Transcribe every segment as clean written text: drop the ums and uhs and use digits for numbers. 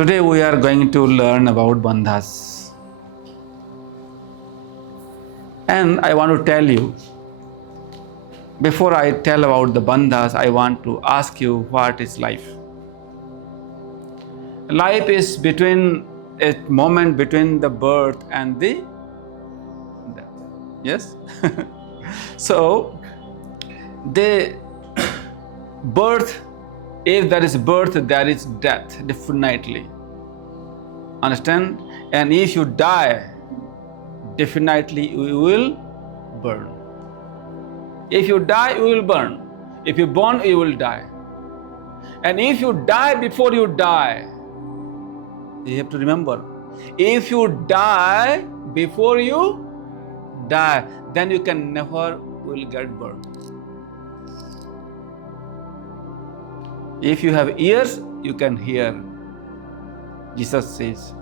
Today we are going to learn about bandhas. And I want to tell you, before I tell about the bandhas, I want to ask you, what is life? Life is between a moment between the birth and the death. Yes? So, the birth, if there is birth, there is death, definitely. Understand? And if you die, definitely you will burn. If you die, you will burn. If you burn, you will die. And if you die before you die, you have to remember, if you die before you die, then you can never will get burned. If you have ears, you can hear. Jesus says,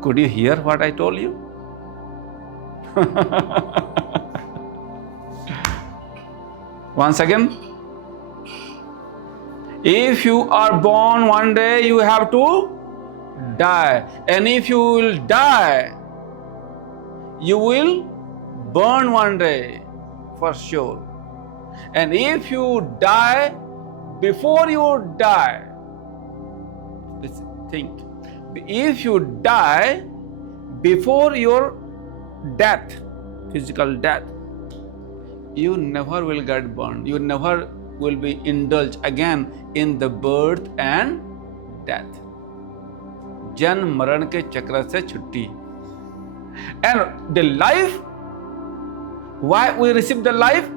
could you hear what I told you? Once again, if you are born one day, you have to die. And if you will die, you will burn one day for sure. And if you die before you die, let's think, if you die before your death, physical death, you never will get burned. You never will be indulged again in the birth and death. Janm maran ke chakra se chutti. And the life, why we receive the life?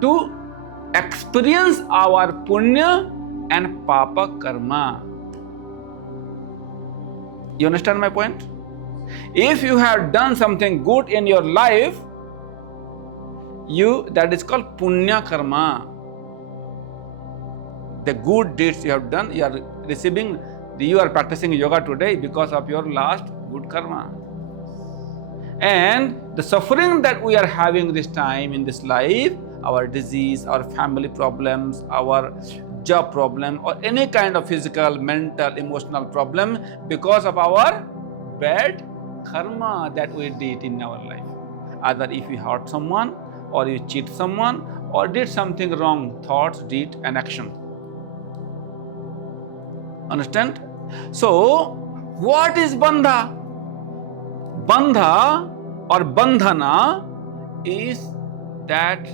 To experience our punya and papa karma. You understand my point? If you have done something good in your life, that is called punya karma. The good deeds you have done, you are receiving, you are practicing yoga today because of your last good karma. And the suffering that we are having this time in this life, our disease, our family problems, our job problem, or any kind of physical, mental, emotional problem, because of our bad karma that we did in our life. Either if we hurt someone, or you cheat someone, or did something wrong, thoughts, deed, and action. Understand? So, what is bandha? Bandha or bandhana is that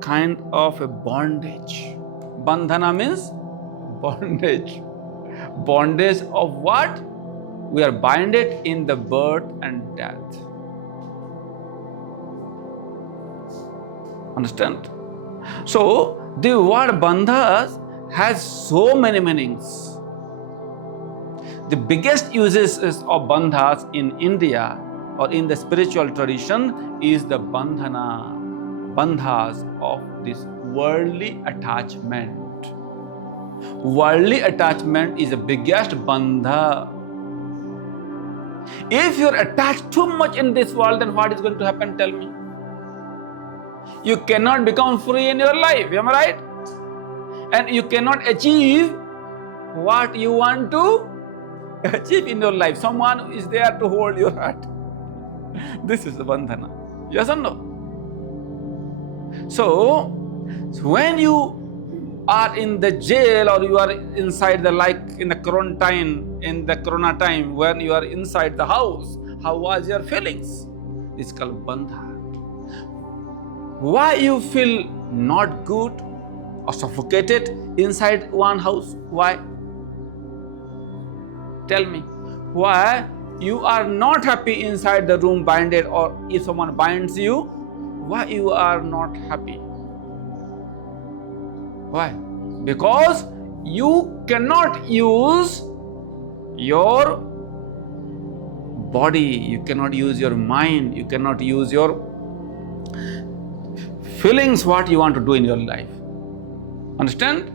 kind of a bondage. Bandhana means bondage. Bondage of what? We are binded in the birth and death. Understand? So, the word bandhas has so many meanings. The biggest uses of bandhas in India or in the spiritual tradition is the bandhas of this worldly attachment. Worldly attachment is the biggest bandha. If you are attached too much in this world, then what is going to happen? Tell me. You cannot become free in your life, am I right? And you cannot achieve what you want to achieve in your life. Someone is there to hold your heart. This is the bandhana. Yes or no? So when you are in the jail or you are inside the, like in the corona time, when you are inside the house, how was your feelings? It's called bandha. Why you feel not good or suffocated inside one house? Why? Tell me. Why you are not happy inside the room binded, or if someone binds you, why you are not happy? Why? Because you cannot use your body, you cannot use your mind, you cannot use your feelings, what you want to do in your life. Understand?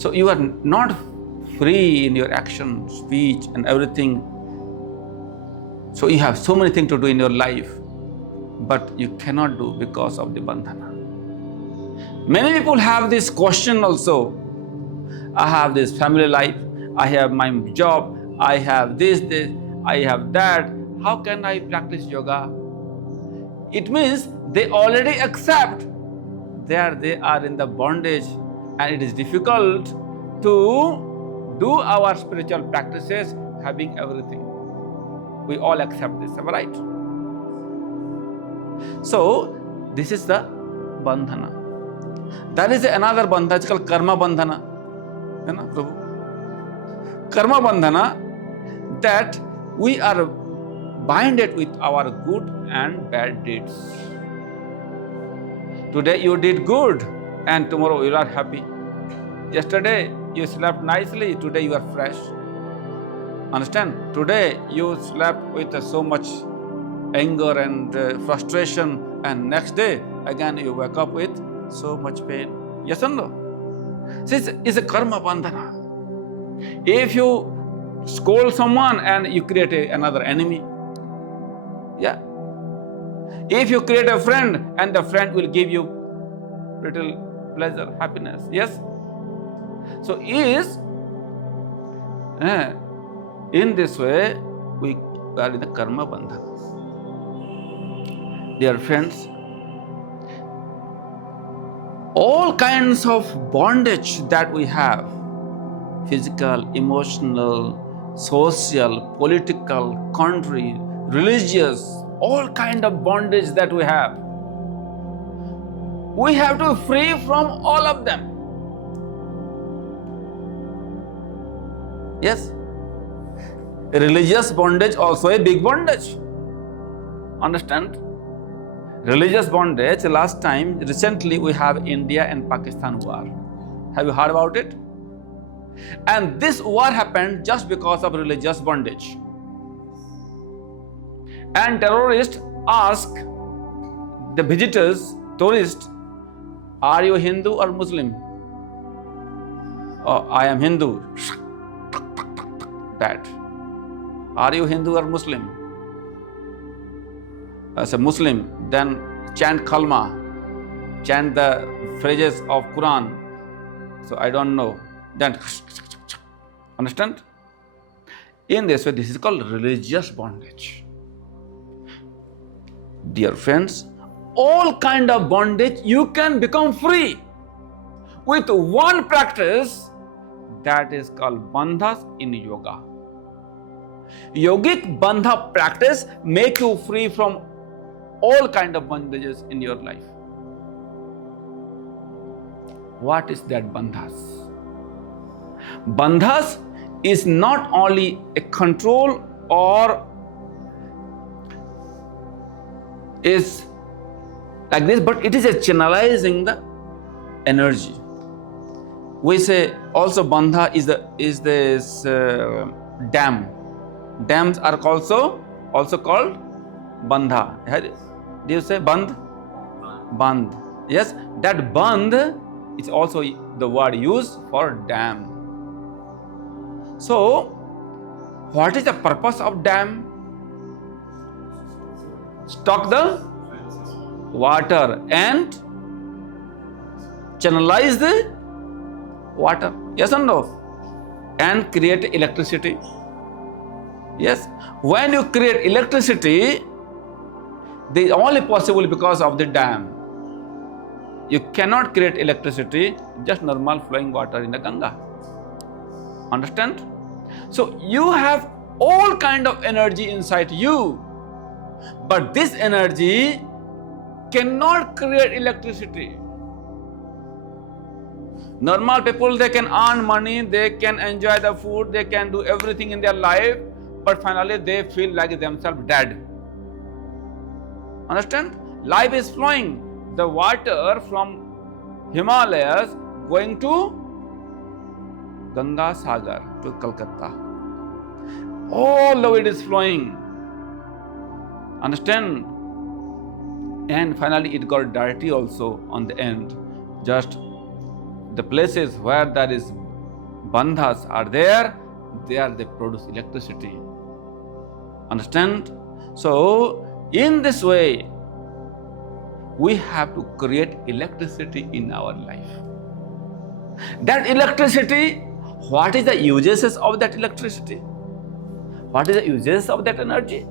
So you are not free in your action, speech, and everything. So you have so many things to do in your life, but you cannot do because of the bandhana. Many people have this question also, I have this family life, I have my job, I have this, I have that. How can I practice yoga? It means they already accept that they are in the bondage and it is difficult to do our spiritual practices having everything. We all accept this, am I right? So, this is the bandhana. That is another bandha, it's called karma bandhana. Karma bandhana, that we are binded with our good and bad deeds. Today you did good and tomorrow you are happy. Yesterday you slept nicely, today you are fresh. Understand? Today you slept with so much anger and frustration, and next day again you wake up with so much pain. Yes or no? So it's a karma bandhana. If you scold someone and you create another enemy, yeah. If you create a friend and the friend will give you little pleasure, happiness, yes. So in this way we are in the karma bandhana. Dear friends, all kinds of bondage that we have, physical, emotional, social, political, country, religious, all kind of bondage that we have to be free from all of them. Yes. Religious bondage also a big bondage. Understand? Religious bondage, recently we have India and Pakistan war. Have you heard about it? And this war happened just because of religious bondage. And terrorists ask the visitors, tourists, are you Hindu or Muslim? Oh, I am Hindu. Bad. Are you Hindu or Muslim? As a Muslim, then chant Kalma, chant the phrases of Quran. So I don't know. Then, understand? In this way, this is called religious bondage. Dear friends, all kind of bondage you can become free with one practice that is called Bandhas in yoga. Yogic Bandha practice make you free from all kind of bondages in your life. What is that Bandhas? Bandhas is not only a control or is like this, but it is a channelizing the energy. We say also Bandha is this dam. Dams are also called Bandha. Do you say Bandh? Bandh. Yes, that Bandh is also the word used for dam. So, what is the purpose of dam? Stock the water and channelize the water. Yes or no? And create electricity. Yes. When you create electricity, they are only possible because of the dam. You cannot create electricity just normal flowing water in the Ganga. Understand? So you have all kind of energy inside you, but this energy cannot create electricity. Normal people, they can earn money, they can enjoy the food, they can do everything in their life, but finally they feel like themselves dead. Understand? Life is flowing. The water from Himalayas going to Ganga Sagar, to Calcutta. All of it is flowing. Understand? And finally it got dirty also on the end. Just the places where there is bandhas are there they produce electricity. Understand? So, in this way, we have to create electricity in our life. That electricity, what is the uses of that electricity? What is the uses of that energy?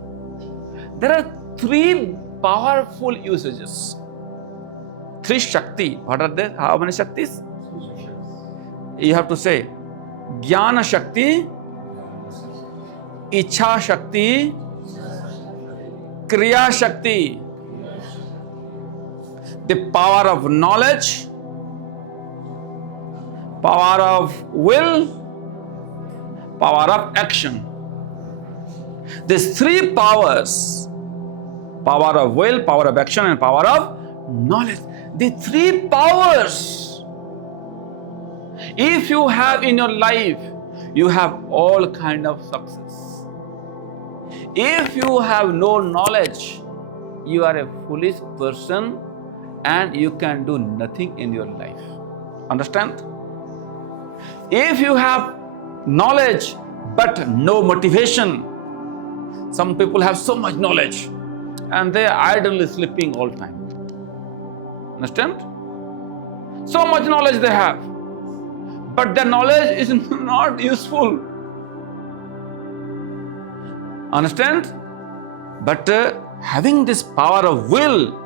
There are three powerful usages. Three Shakti. What are they? How many Shaktis? You have to say Jnana Shakti, Ichha Shakti, Kriya Shakti. The power of knowledge, power of will, power of action. These three powers, power of will, power of action, and power of knowledge. The three powers, if you have in your life, you have all kind of success. If you have no knowledge, you are a foolish person and you can do nothing in your life. Understand? If you have knowledge but no motivation, some people have so much knowledge and they are idly sleeping all time. Understand? So much knowledge they have, but the knowledge is not useful. Understand? But having this power of will,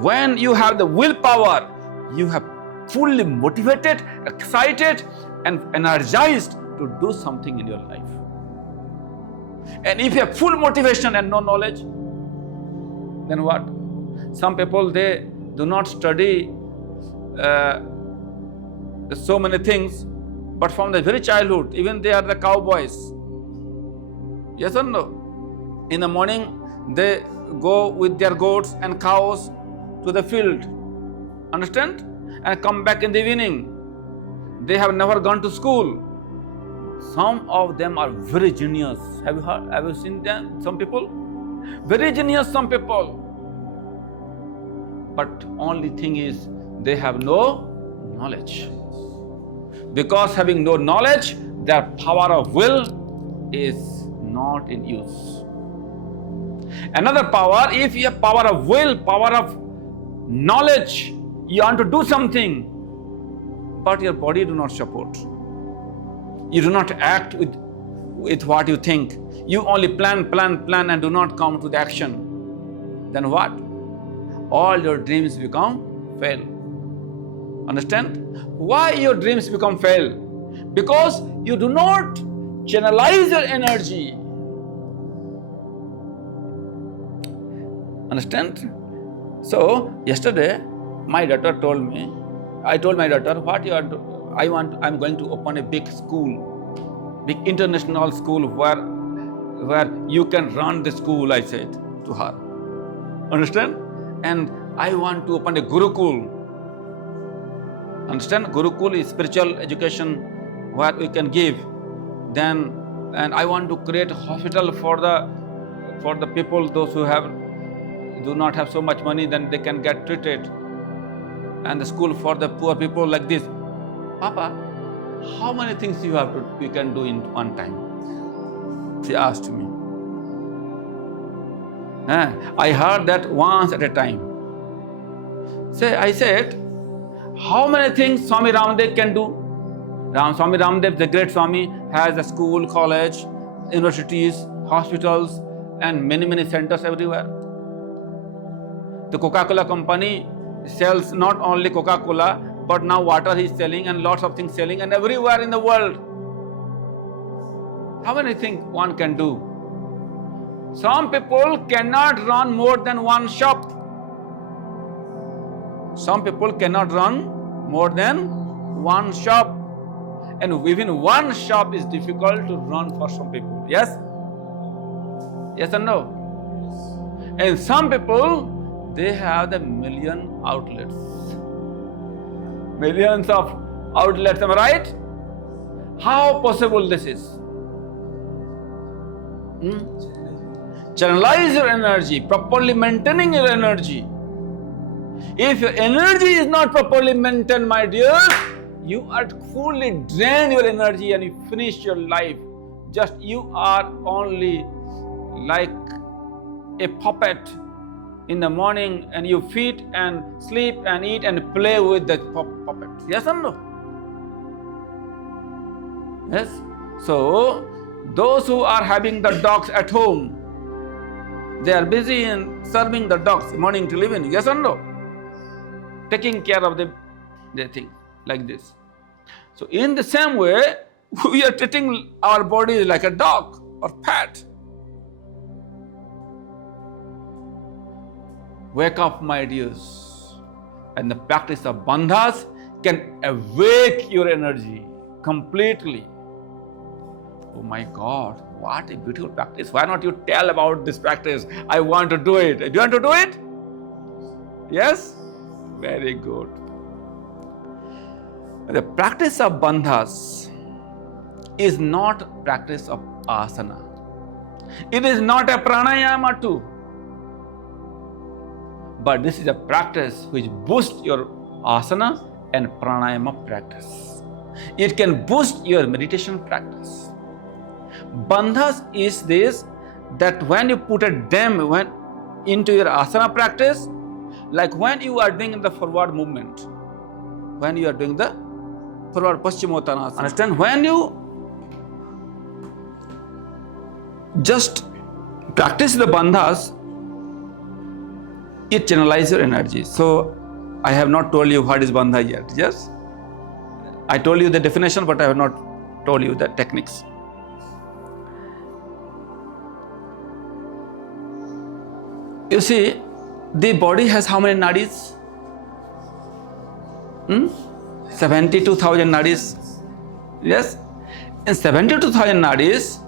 when you have the willpower, you have fully motivated, excited, and energized to do something in your life. And if you have full motivation and no knowledge, then what? Some people, they do not study so many things, but from the very childhood, even they are the cowboys. Yes or no? In the morning, they go with their goats and cows to the field. Understand? And come back in the evening. They have never gone to school. Some of them are very genius. Have you heard? Have you seen them? Some people? Very genius, some people. But only thing is, they have no knowledge. Because having no knowledge, their power of will is not in use. Another power, if you have power of will, power of knowledge, you want to do something, but your body do not support. You do not act with what you think. You only plan and do not come to the action. Then what? All your dreams become fail. Understand? Why your dreams become fail? Because you do not channelize your energy. Understand? So yesterday, my daughter told me, I told my daughter, what you are I'm going to open a big school, big international school where you can run the school, I said to her. Understand? And I want to open a Gurukul. Understand? Gurukul is spiritual education where we can give. Then, and I want to create a hospital for the people, those who do not have so much money, then they can get treated. And the school for the poor people like this. Papa, how many things you can do in one time? She asked me. I heard that once at a time. I said, how many things Swami Ramdev can do? Swami Ramdev, the great Swami, has a school, college, universities, hospitals, and many centers everywhere. The Coca-Cola company sells not only Coca-Cola, but now water he is selling and lots of things selling and everywhere in the world. How many things one can do? Some people cannot run more than one shop. Some people cannot run more than one shop. And within one shop is difficult to run for some people. Yes? Yes or no? And some people, they have the million outlets. Millions of outlets, am I right? How possible this is? Channelize your energy, properly maintaining your energy. If your energy is not properly maintained, my dear, you are fully drain your energy and you finish your life. Just you are only like a puppet. In the morning and you feed and sleep and eat and play with the puppet. Yes or no? Yes? So, those who are having the dogs at home, they are busy in serving the dogs morning till evening. Yes or no? Taking care of them, they think like this. So, in the same way, we are treating our body like a dog or pet. Wake up, my dears. And the practice of bandhas can awake your energy completely. Oh my God, what a beautiful practice. Why not you tell about this practice? I want to do it. Do you want to do it? Yes? Very good. The practice of bandhas is not practice of asana. It is not a pranayama too. But this is a practice which boosts your asana and pranayama practice. It can boost your meditation practice. Bandhas is this, that when you put a dam into your asana practice, like when you are doing the forward movement, when you are doing the forward paschimottanasana. Understand? When you just practice the bandhas, it channelizes your energy. So, I have not told you what is bandha yet. Yes? I told you the definition, but I have not told you the techniques. You see, the body has how many nadis? 72,000 nadis. Yes? In 72,000 nadis,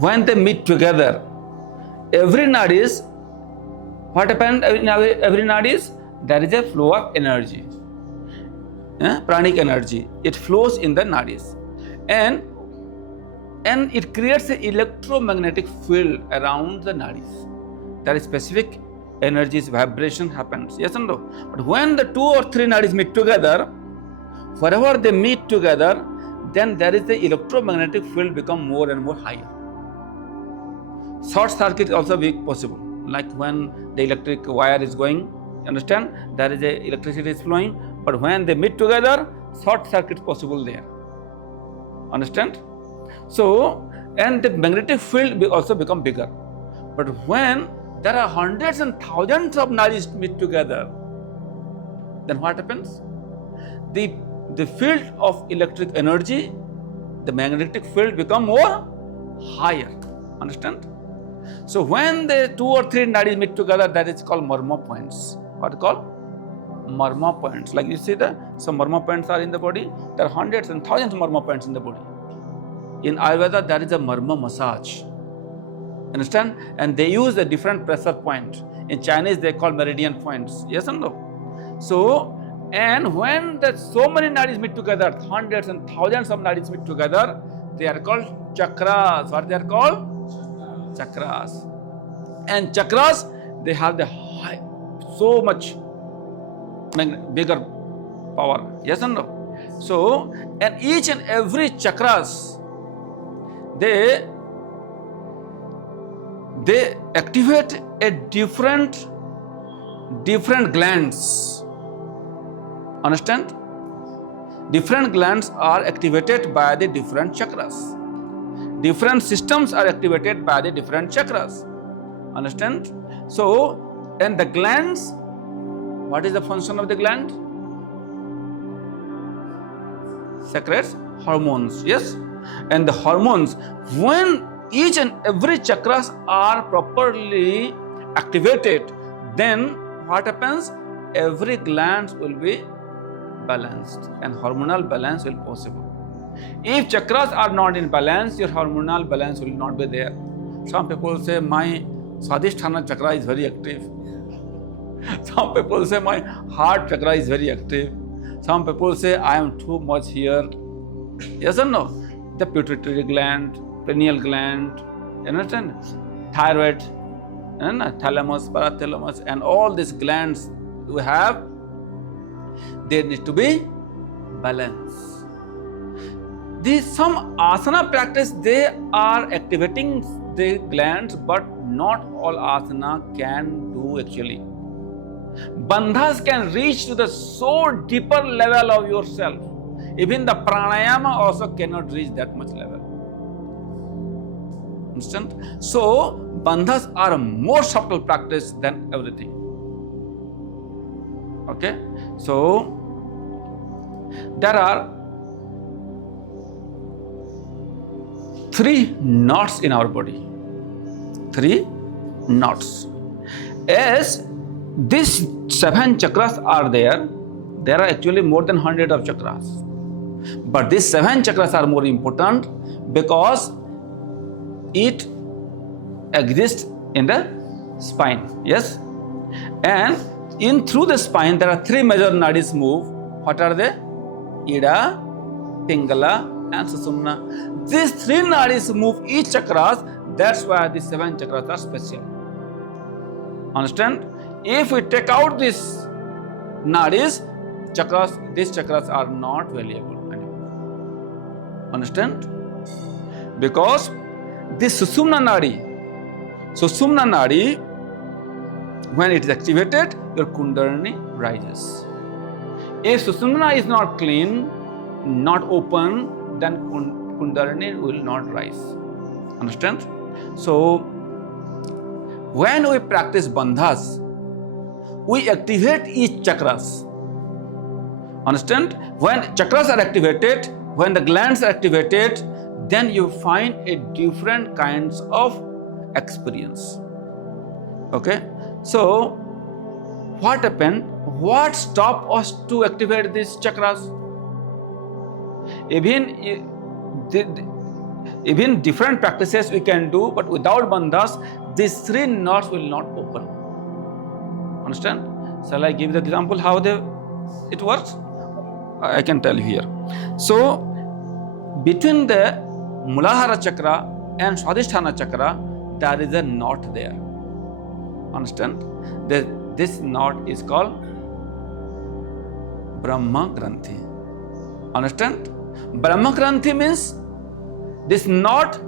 when they meet together, every nadis, what happened in every nadis? There is a flow of energy, pranic energy. It flows in the nadis, and it creates an electromagnetic field around the nadis. There is specific energies, vibration happens. Yes and no? But when the 2 or 3 nadis meet together, wherever they meet together, then there is the electromagnetic field become more and more higher. Short circuit also be possible. Like when the electric wire is going, understand, there is a electricity is flowing, but when they meet together, short circuit possible there. Understand? So, and the magnetic field will also become bigger. But when there are hundreds and thousands of nadis meet together, then what happens? The field of electric energy, the magnetic field become more higher. Understand? So when the 2 or 3 nadis meet together, that is called marma points. What is called? Marma points. Like you see some marma points are in the body. There are hundreds and thousands of marma points in the body. In Ayurveda, there is a marma massage. Understand? And they use a different pressure point. In Chinese, they call meridian points. Yes and no? So, and when so many nadis meet together, hundreds and thousands of nadis meet together, they are called chakras. What they are called? Chakras. And chakras, they have the so much bigger power. Yes and no? So, and each and every chakras, they activate a different glands. Understand? Different glands are activated by the different chakras. Different systems are activated by the different chakras. Understand? So, and the glands, what is the function of the gland? Secretes hormones. Yes? And the hormones, when each and every chakras are properly activated, then what happens? Every gland will be balanced and hormonal balance will be possible. If chakras are not in balance, your hormonal balance will not be there. Some people say my Swadhisthana chakra is very active. Some people say my heart chakra is very active. Some people say I am too much here. Yes or no? The pituitary gland, pineal gland, you understand? Thyroid, thalamus, parathalamus, and all these glands we have, they need to be balanced. Some asana practice, they are activating the glands, but not all asana can do actually. Bandhas can reach to the so deeper level of yourself. Even the pranayama also cannot reach that much level. Understand? So, bandhas are a more subtle practice than everything. Okay? So, there are 3 knots in our body. 3 knots. As these 7 chakras are there are actually more than 100 of chakras. But these 7 chakras are more important because it exists in the spine. Yes? And through the spine there are 3 major nadis move. What are they? Ida, Pingala and Susumna. These 3 nadis move each chakras. That's why these 7 chakras are special. Understand? If we take out these nadis, these chakras are not valuable anymore. Understand? Because this Susumna Nadi, when it is activated, your Kundalini rises. If Susumna is not clean, not open, then Kundalini will not rise. Understand? So, when we practice bandhas, we activate each chakras. Understand? When chakras are activated, when the glands are activated, then you find a different kinds of experience. Okay? So, what happened? What stopped us to activate these chakras? Even different practices we can do, but without bandhas, these 3 knots will not open. Understand? Shall I give the example how it works? I can tell you here. So, between the Muladhara chakra and Swadhisthana chakra, there is a knot there. Understand? This knot is called Brahma Granthi. Understand? Brahma Granthi means this knot,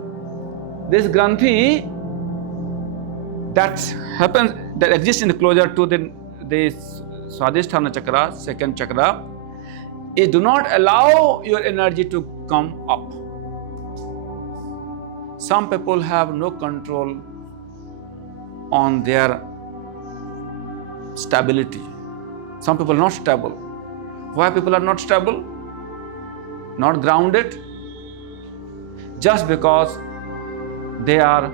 this Granthi that exists in the closer to the Swadhisthana chakra, second chakra, it do not allow your energy to come up. Some people have no control on their stability. Some people are not stable. Why people are not stable? Not grounded? Just because they are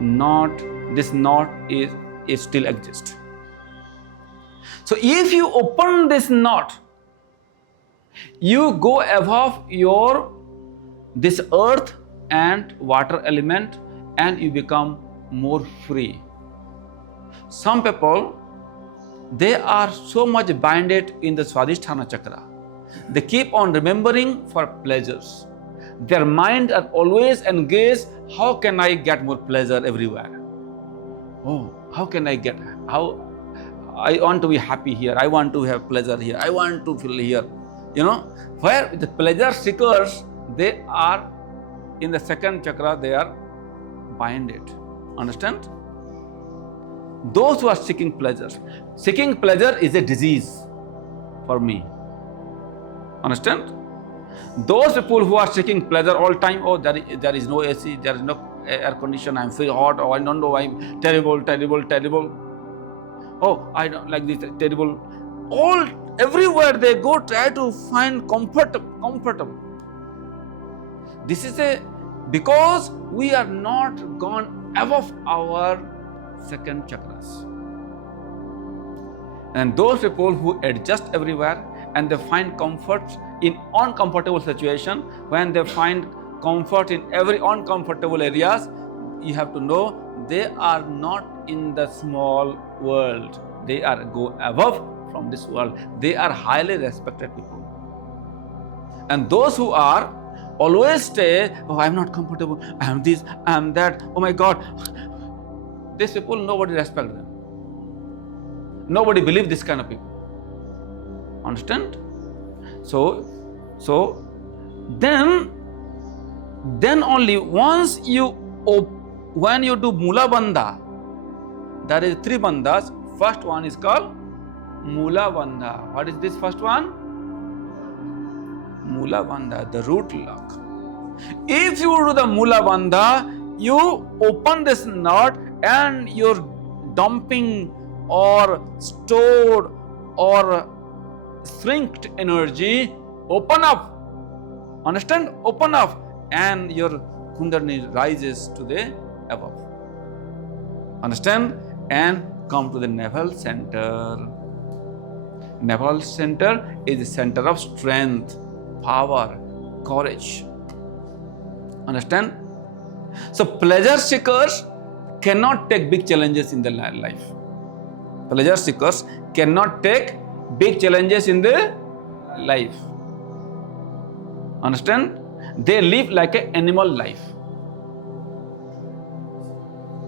not, this knot is still exists. So if you open this knot, you go above this earth and water element and you become more free. Some people, they are so much binded in the Swadhisthana chakra. They keep on remembering for pleasures. Their mind are always engaged, how can I get more pleasure everywhere? Oh, how can I I want to be happy here, I want to have pleasure here, I want to feel here. Where the pleasure seekers, they are in the second chakra, they are binded. Understand? Those who are seeking pleasure is a disease for me. Understand? Those people who are seeking pleasure all time, oh, there is no AC, there is no air condition, I'm feeling hot, or I don't know, I'm terrible. Oh, I don't like this, terrible. Everywhere they go, try to find comfortable. This is because we are not gone above our second chakras. And those people who adjust everywhere and they find comfort in uncomfortable situation, when they find comfort in every uncomfortable areas, you have to know they are not in the small world. They are go above from this world. They are highly respected people. And those who are always stay, oh, I'm not comfortable, I am this, I am that, oh my God. These people, nobody respects them. Nobody believes this kind of people. Understand? So then only once when you do Mula Bandha, there is 3 bandhas. First one is called Mula Bandha. What is this first one? Mula Bandha, the root lock. If you do the Mula Bandha, you open this knot and your dumping or stored or shrinked energy open up. Understand? Open up, and your Kundalini rises to the above. Understand? And come to the navel center. Navel center is the center of strength, power, courage. Understand? So pleasure seekers cannot take big challenges in their life. Pleasure seekers cannot take big challenges in their life. Understand? They live like an animal life.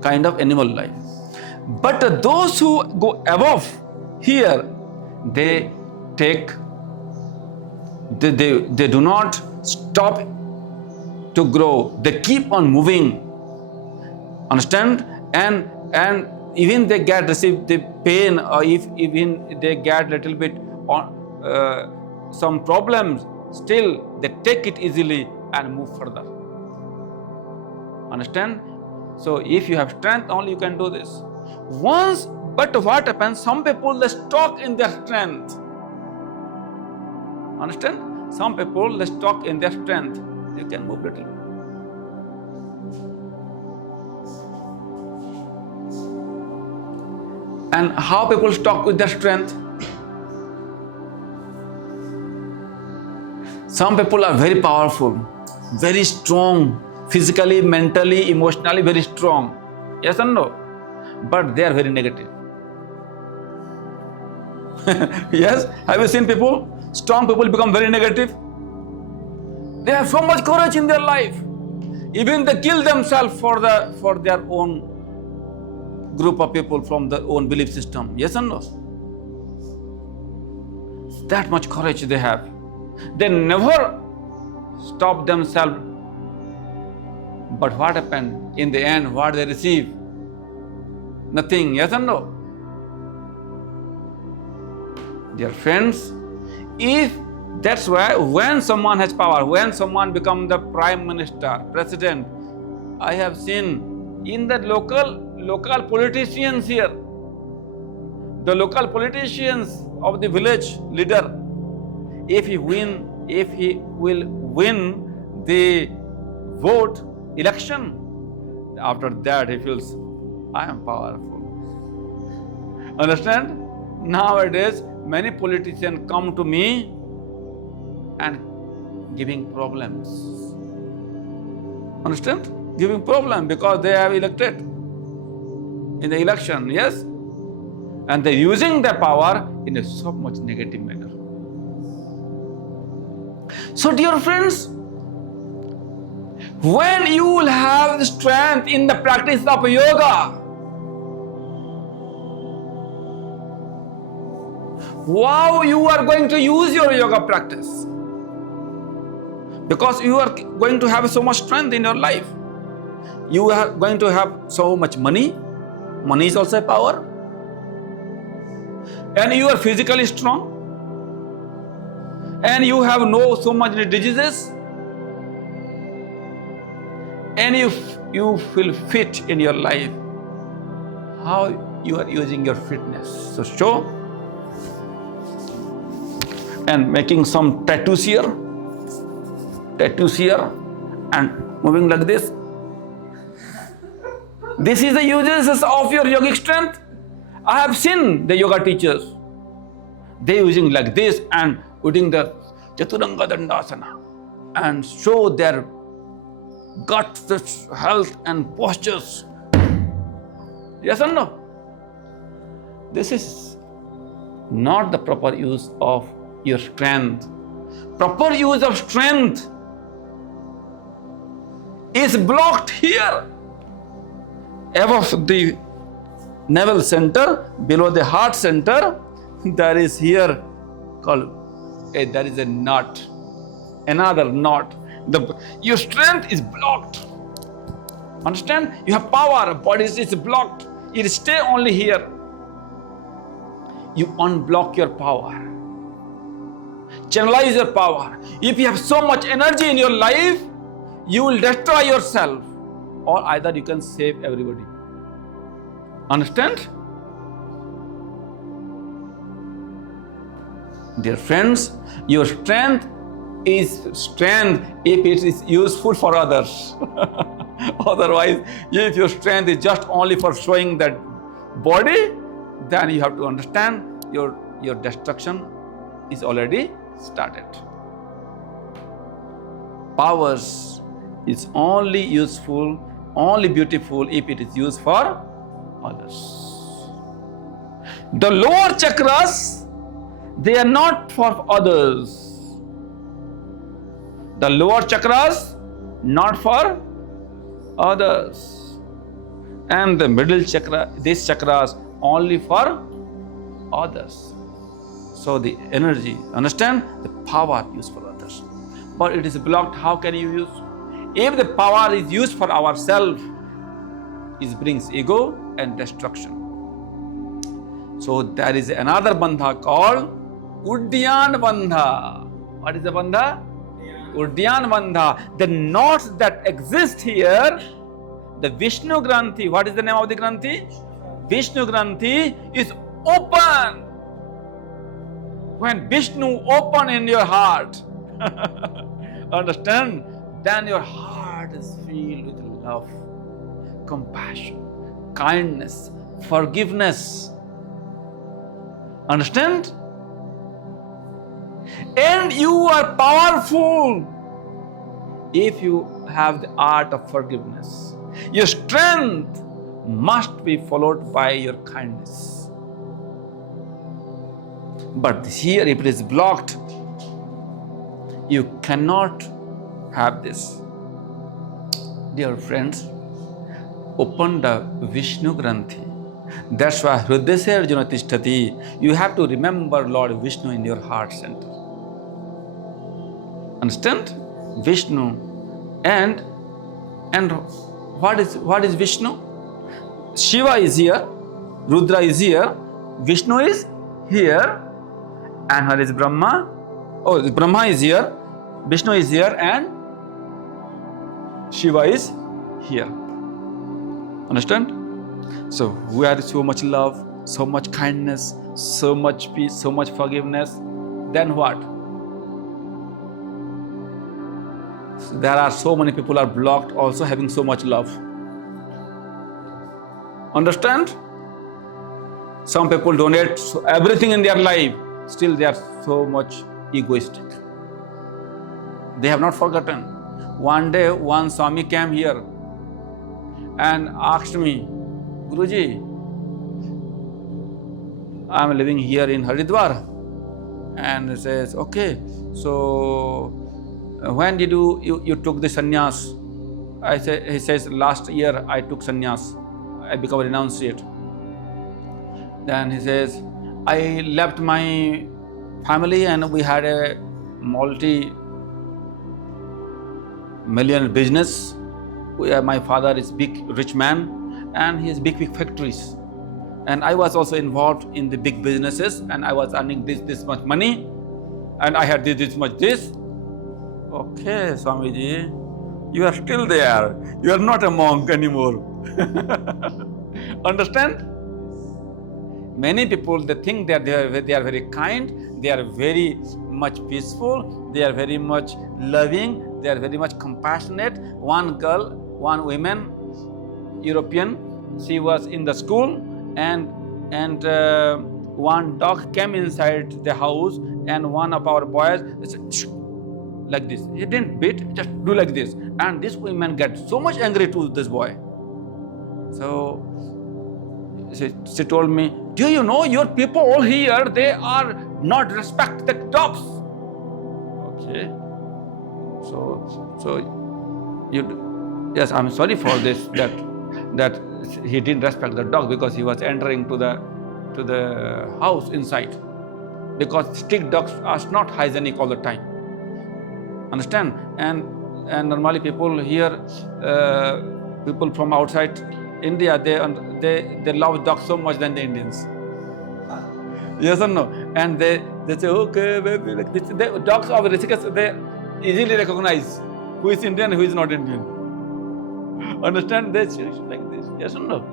Kind of animal life. But those who go above here, they do not stop to grow. They keep on moving. Understand? And even they receive the pain, or if even they get little bit on some problems, still they take it easily and move further. Understand? So if you have strength, only you can do this. But what happens? Some people, they stuck in their strength. Understand? Some people, they stuck in their strength. You can move little. And how people stuck with their strength? Some people are very powerful, very strong, physically, mentally, emotionally very strong. Yes or no? But they are very negative. Yes? Have you seen people? Strong people become very negative. They have so much courage in their life. Even they kill themselves for their own group of people from their own belief system. Yes or no? That much courage they have. They never stop themselves. But what happened? In the end, what they receive? Nothing. Yes or no? Dear friends, that's why when someone has power, when someone becomes the prime minister, president, I have seen in the local politicians here, the local politicians of the village leader, if he will win the vote election, after that he feels, I am powerful. Understand? Nowadays, many politicians come to me and giving problems. Understand? Giving problem because they have elected in the election, yes? And they're using their power in a so much negative manner. So dear friends, when you will have the strength in the practice of yoga, how you are going to use your yoga practice? Because you are going to have so much strength in your life. You are going to have so much money. Money is also a power. And you are physically strong. And you have so much diseases. And you feel fit in your life. How you are using your fitness. So show. And making some tattoos here, and moving like this. This is the uses of your yogic strength. I have seen the yoga teachers. They using like this and putting the Chaturanga Dandasana and show their gut, health and postures. Yes or no? This is not the proper use of your strength. Proper use of strength is blocked here. Above the navel center, below the heart center, there is here called, there is a knot, another knot. Your strength is blocked. Understand? You have power, body is blocked. It stay only here. You unblock your power. Channelize your power. If you have so much energy in your life, you will destroy yourself or either you can save everybody. Understand? Dear friends, your strength is strength if it is useful for others. Otherwise, if your strength is just only for showing that body, then you have to understand your destruction is already started. Powers is only useful, only beautiful if it is used for others. The lower chakras, they are not for others. The lower chakras, not for others. And the middle chakra, these chakras, only for others. So the energy, understand? The power used for others. But it is blocked, how can you use? If the power is used for ourselves, it brings ego and destruction. So there is another bandha called Uddiyana Bandha. What is the bandha? Uddiyana Bandha. The knots that exist here, the Vishnu Granthi, what is the name of the Granthi? Vishnu Granthi is open. When Vishnu open in your heart, understand? Then your heart is filled with love, compassion, kindness, forgiveness. Understand? And you are powerful if you have the art of forgiveness. Your strength must be followed by your kindness. But here, if it is blocked, you cannot have this. Dear friends, open the Vishnu Granthi. That's why Hridayasya Arjuna Tishtati. You have to remember Lord Vishnu in your heart center. Understand? Vishnu. And what is Vishnu? Shiva is here, Rudra is here, Vishnu is here, and where is Brahma? Oh, Brahma is here, Vishnu is here, and Shiva is here. Understand? So we have so much love, so much kindness, so much peace, so much forgiveness. Then what? There are so many people are blocked also having so much love. Understand? Some people donate everything in their life, still they are so much egoistic. They have not forgotten. One day, one Swami came here and asked me, Guruji, I am living here in Haridwar. And he says, okay, so when did you took the sannyas? He says, last year I took sannyas. I became a renunciate. Then he says, I left my family and we had a multi-million business. My father is big rich man and he has big factories. And I was also involved in the big businesses and I was earning this much money and I had this much. Okay, Swamiji, you are still there. You are not a monk anymore. Understand? Many people, they think that they are very kind, they are very much peaceful, they are very much loving, they are very much compassionate. One girl, one woman, European, she was in the school and one dog came inside the house and one of our boys said, like this. He didn't beat, just do like this. And this woman got so much angry to this boy. So she told me, do you know your people all here, they are not respect the dogs. Okay. So yes, I'm sorry for this, that he didn't respect the dog because he was entering to the house inside. Because street dogs are not hygienic all the time. Understand? And normally people here, people from outside India, they love dogs so much than the Indians. Yes or no? And they say, okay, baby, like this. The dogs of Rishikesh, they easily recognize who is Indian and who is not Indian. Understand this? Like this. Yes or no?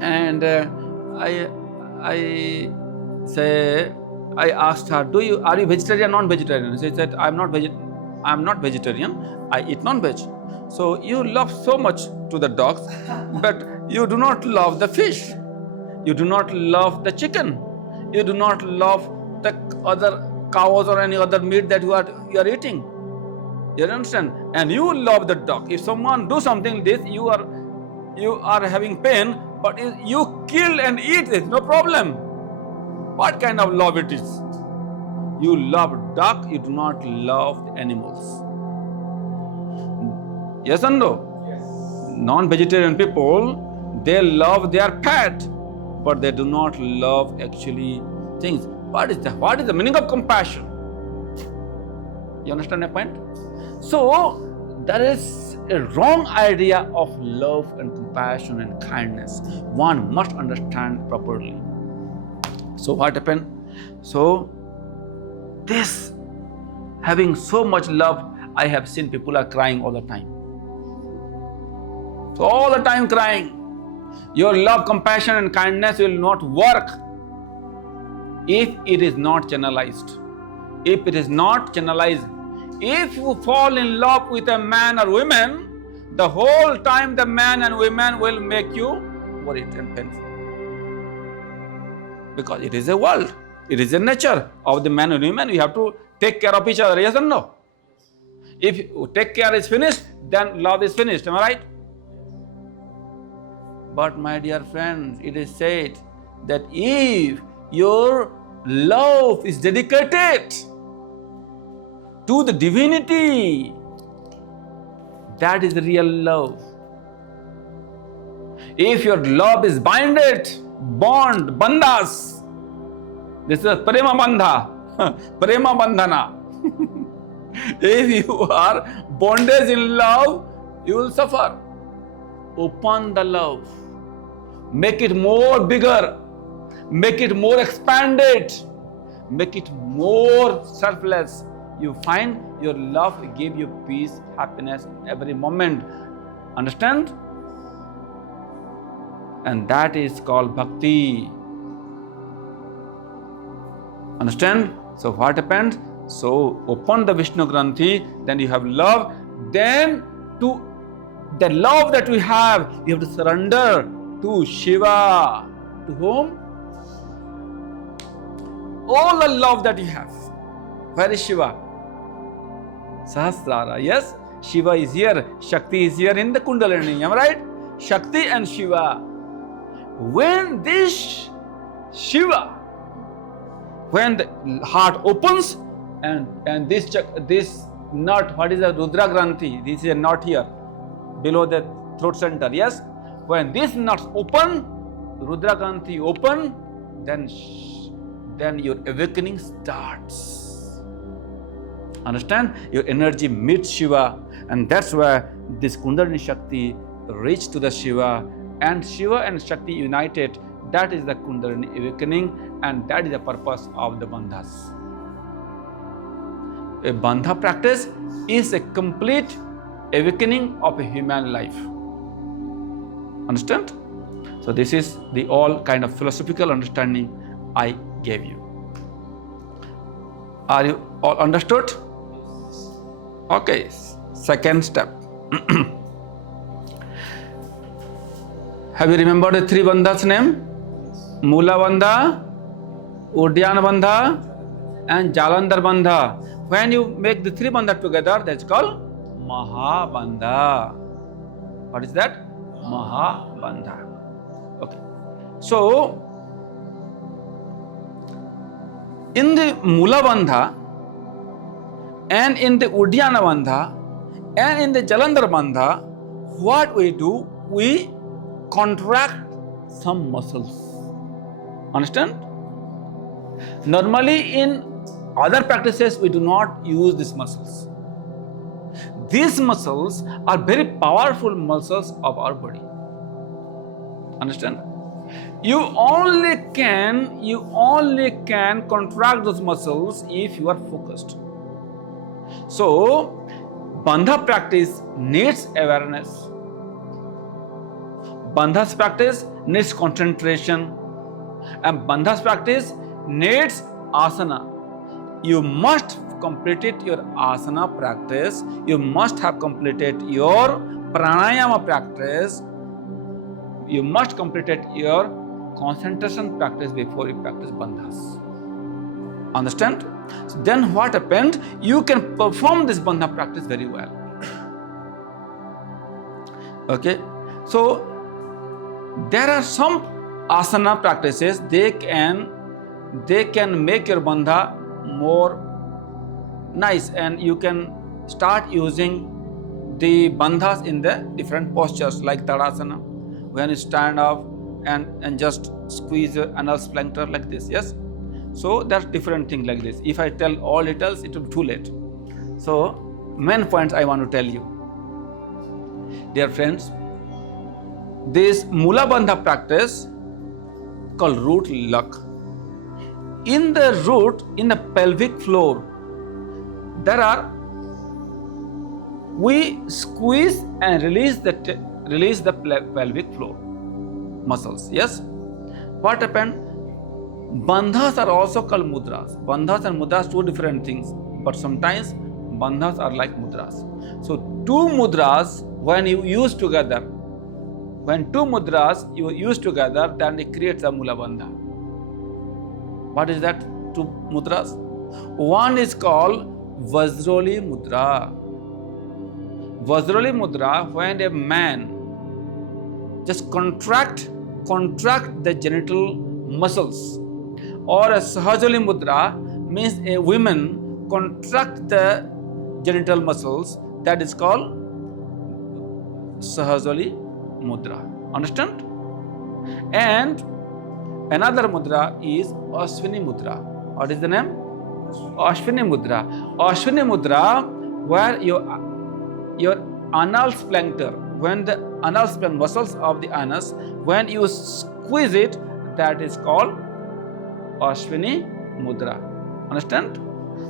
And I asked her, are you vegetarian or non-vegetarian? She said, I'm not vegetarian. I eat non-veg. So you love so much to the dogs, but you do not love the fish. You do not love the chicken. You do not love the other cows or any other meat that you are eating. You understand? And you love the dog. If someone do something like this, you are having pain, but you kill and eat it, no problem. What kind of love it is? You love dog, you do not love the animals. Yes or no? Yes. Non-vegetarian people, they love their pet, but they do not love actually things. What is the meaning of compassion? You understand my point? So there is a wrong idea of love and compassion and kindness. One must understand properly. So what happened? So this, having so much love, I have seen people are crying all the time. So all the time crying. Your love, compassion and kindness will not work if it is not channelized. If it is not channelized, if you fall in love with a man or woman, the whole time the man and woman will make you worried and painful. Because it is a world, it is a nature of the man and woman. You have to take care of each other, yes or no? If take care is finished, then love is finished, am I right? But my dear friends, it is said that if your love is dedicated to the divinity, that is the real love. If your love is bond, bandhas, this is prema bandha, prema bandhana. If you are bondage in love, you will suffer. Open the love, make it more bigger, make it more expanded, make it more selfless. You find your love will give you peace, happiness every moment. Understand? And that is called bhakti. Understand? So what happened? So open the Vishnu Granthi, then you have love. Then to the love that we have, you have to surrender to Shiva. To whom? All the love that you have. Where is Shiva? Sahasrara. Yes, Shiva is here. Shakti is here in the Kundalini. Am I right? Shakti and Shiva. When this Shiva, when the heart opens and this knot, what is the Rudra Granthi? This is a knot here, below the throat center. Yes, when this knots open, Rudra Granthi open, then your awakening starts. Understand? Your energy meets Shiva, and that's where this Kundalini Shakti reached to the Shiva, and Shiva and Shakti united. That is the Kundalini awakening, and that is the purpose of the Bandhas. A Bandha practice is a complete awakening of a human life. Understand? So this is the all kind of philosophical understanding I gave you. Are you all understood? Okay, second step. Have you remembered the three Bandhas' name? Mula Bandha, Uddiyana Bandha and Jalandhara Bandha. When you make the three Bandha together, that's called Mahabandha. What is that? Mahabandha. Okay. So, in the Mula Bandha and in the Uddiyana Bandha and in the Jalandhara Bandha, what we do, we contract some muscles. Understand? Normally in other practices, we do not use these muscles. These muscles are very powerful muscles of our body. Understand? You only can contract those muscles if you are focused. So, Bandha practice needs awareness. Bandhas practice needs concentration, and Bandhas practice needs asana. You must completed your asana practice, you must have completed your pranayama practice, you must completed your concentration practice before you practice bandhas. Understand? So then what happened? You can perform this bandha practice very well. Okay? So there are some asana practices, they can make your bandha more nice, and you can start using the bandhas in the different postures like Tadasana, when you stand up and just squeeze your anal sphincter like this. Yes, so that's different thing like this. If I tell all details, it will be too late. So main points I want to tell you, dear friends. This Mula Bandha practice called root lock. In the root, in the pelvic floor, we squeeze and release the pelvic floor muscles. Yes. What happened? Bandhas are also called mudras. Bandhas and mudras, two different things, but sometimes bandhas are like mudras. So two mudras when you use together, then it creates a Mula Bandha. What is that? Two mudras. One is called Vajroli Mudra. Vajroli Mudra, when a man just contract the genital muscles, or a Sahajali Mudra means a woman contract the genital muscles, that is called Sahajali Mudra. Understand? And another mudra is Ashwini Mudra. What is the name? Ashwini Mudra. Ashwini Mudra, where your anal sphincter, when the anal sphincter muscles of the anus, when you squeeze it, that is called Ashwini Mudra. Understand?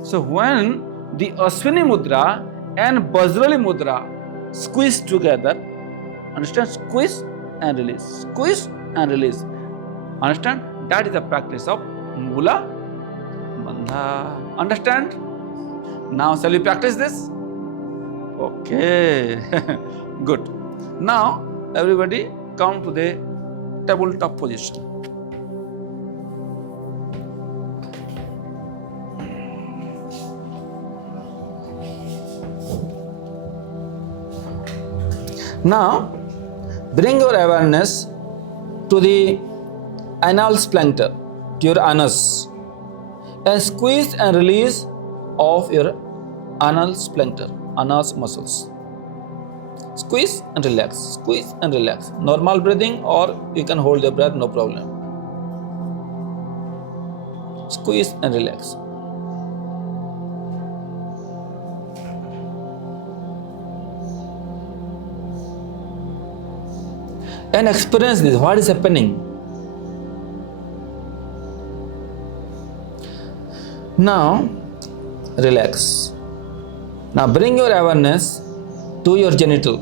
So when the Ashwini Mudra and Vajrali Mudra squeeze together, understand? Squeeze and release. Squeeze and release. Understand? That is the practice of Mula Bandha. Understand? Now shall we practice this? Okay. Good. Now everybody come to the tabletop position. Now bring your awareness to the anal sphincter, to your anus, and squeeze and release of your anal sphincter, anus muscles. Squeeze and relax, squeeze and relax. Normal breathing, or you can hold your breath, no problem. Squeeze and relax. And experience this, what is happening. Now, relax. Now bring your awareness to your genital,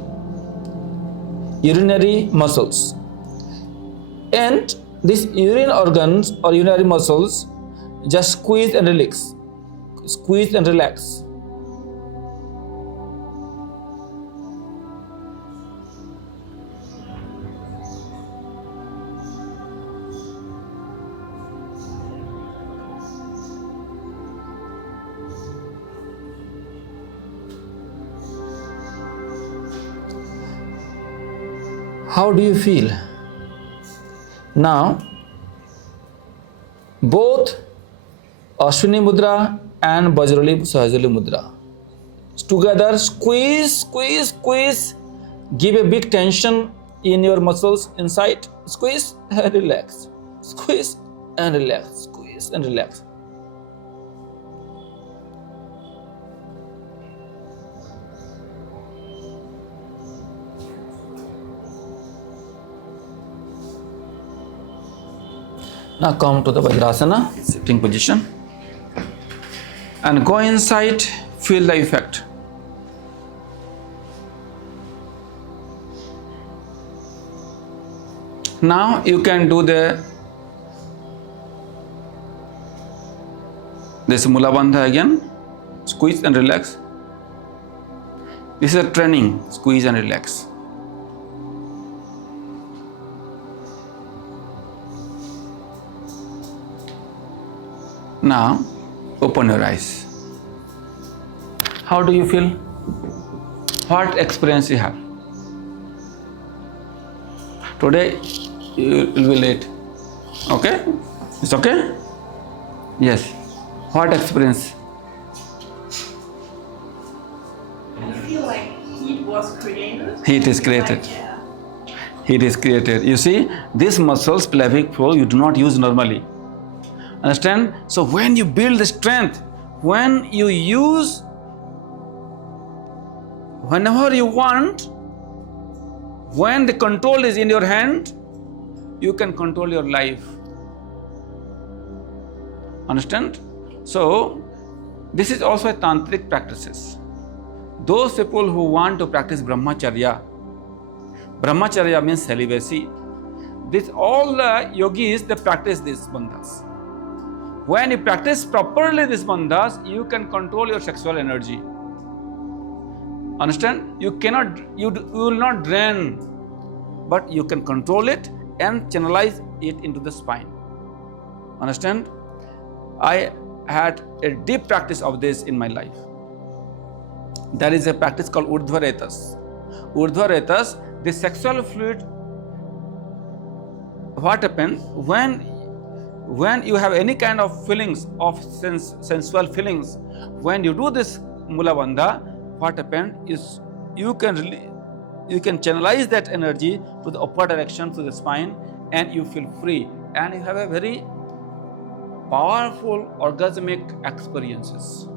urinary muscles. And these urine organs or urinary muscles, just squeeze and relax. Squeeze and relax. How do you feel? Now, both Ashwini Mudra and Vajrali Sahajali Mudra together, squeeze, squeeze, squeeze. Give a big tension in your muscles inside. Squeeze and relax. Squeeze and relax. Squeeze and relax. Now come to the Vajrasana, sitting position, and go inside, feel the effect. Now you can do this Mula Bandha again. Squeeze and relax. This is a training. Squeeze and relax. Now open your eyes. How do you feel? What experience you have? Today you will be late. Okay? It's okay? Yes. What experience? I feel like heat was created. Heat is created. Like, yeah. Heat is created. You see, these muscles, pelvic floor, you do not use normally. Understand? So when you build the strength, when you use whenever you want, when the control is in your hand, you can control your life. Understand? So this is also a tantric practices. Those people who want to practice brahmacharya means celibacy. This all the yogis, they practice these bandhas. When you practice properly these bandhas, you can control your sexual energy. Understand? You will not drain, but you can control it and channelize it into the spine. Understand? I had a deep practice of this in my life. There is a practice called Urdhvaretas. Urdhvaretas, the sexual fluid, what happens when you have any kind of feelings of sensual feelings, when you do this Mula Bandha, what happens is you can channelize that energy to the upper direction, to the spine, and you feel free, and you have a very powerful orgasmic experiences.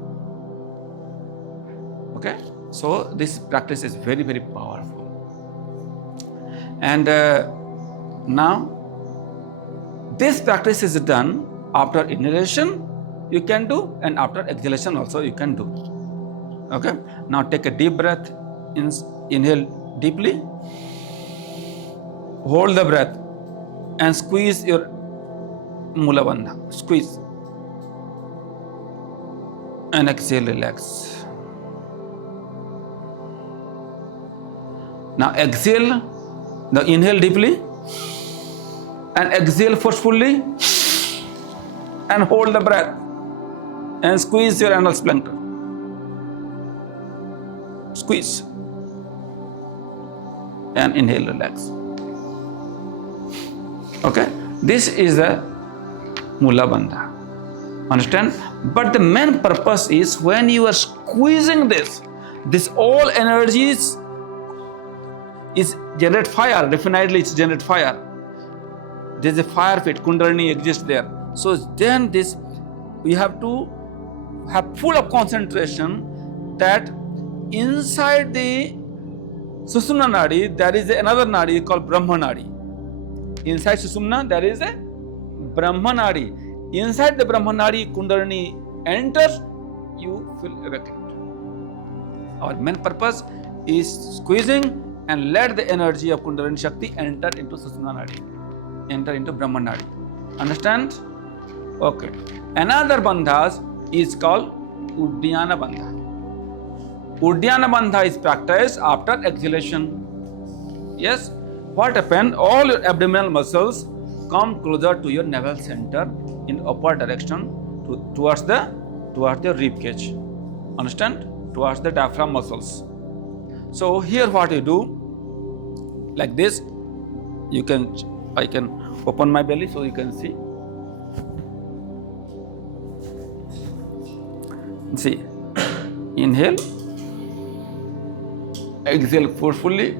Okay, so this practice is very, very powerful. And now this practice is done after inhalation, you can do, and after exhalation also you can do. Okay, now take a deep breath, inhale deeply, hold the breath and squeeze your Mula Bandha. Squeeze and exhale, relax. Now exhale, now inhale deeply and exhale forcefully and hold the breath and squeeze your anal sphincter. Squeeze and inhale, relax. Okay, this is the Mula Bandha. Understand? But the main purpose is when you are squeezing this all energies is generate fire. Definitely it's generate fire. There's a fire pit, Kundalini exists there. So then this, we have to have full of concentration that inside the Sushumna Nadi, there is another Nadi called Brahma Nadi. Inside Sushumna, there is a Brahma Nadi. Inside the Brahma Nadi, Kundalini enters, you feel awakened. Our main purpose is squeezing and let the energy of Kundalini Shakti enter into Sushumna Nadi, enter into Brahma Nadi. Understand? Okay. Another bandhas is called Uddiyana Bandha. Uddiyana Bandha is practiced after exhalation. Yes? What happens? All your abdominal muscles come closer to your navel center in upper direction towards the rib cage. Understand? Towards the diaphragm muscles. So here what you do, like this, I can open my belly so you can see. See, inhale, exhale forcefully,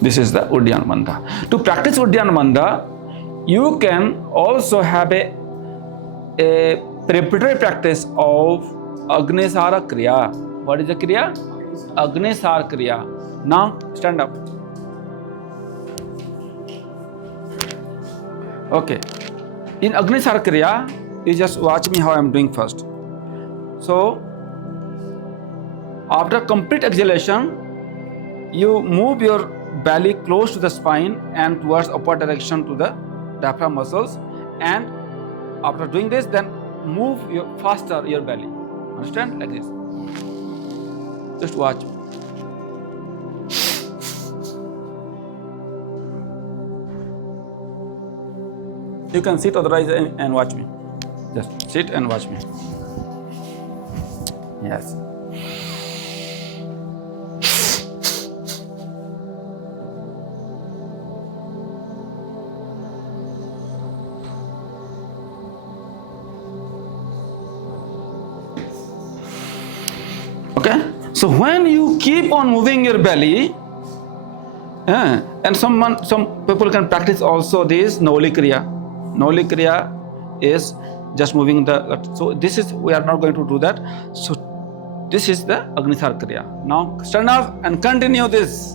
this is the Uddiyana Bandha. To practice Uddiyana Bandha, you can also have a preparatory practice of Agnisara Kriya. What is the Kriya? Agnisara Kriya. Now stand up. Okay. In Agnisar Kriya, you just watch me how I am doing first. So, after complete exhalation, you move your belly close to the spine and towards upward direction to the diaphragm muscles, and after doing this, then move faster your belly. Understand? Like this. Just watch. You can sit otherwise and watch me. Just sit and watch me. Yes. Okay? So when you keep on moving your belly, and some people can practice also this Nauli Kriya. Nauli Kriya is just moving so this is, we are not going to do that. So this is the Agnisar Kriya. Now stand up and continue this.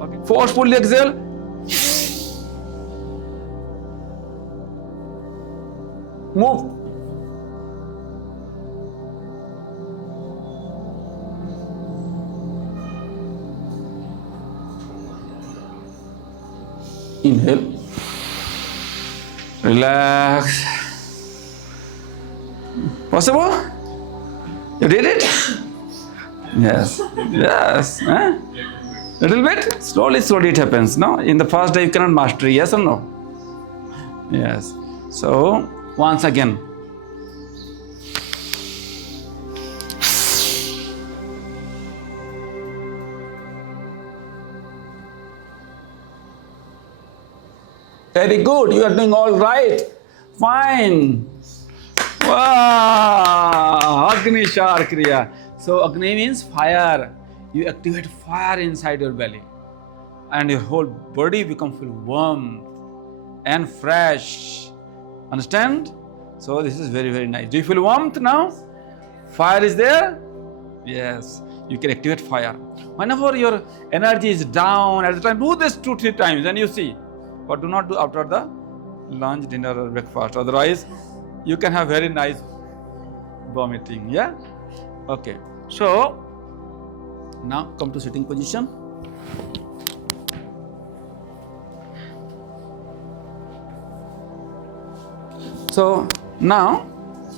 Okay. Forcefully exhale. Move. Inhale. Relax. Possible? You did it? Yes. Yes. Little bit? Slowly it happens. No? In the first day you cannot master. Yes or no? Yes. So, once again. Very good. You are doing all right. Fine. Wow. Agni Shar Kriya. So Agni means fire. You activate fire inside your belly, and your whole body becomes full warm and fresh. Understand? So this is very, very nice. Do you feel warmth now? Fire is there? Yes. You can activate fire. Whenever your energy is down at the time, do this 2-3 times and you see. But do not do after the lunch, dinner or breakfast. Otherwise, you can have very nice vomiting. Yeah? Okay. So, now come to sitting position. So, now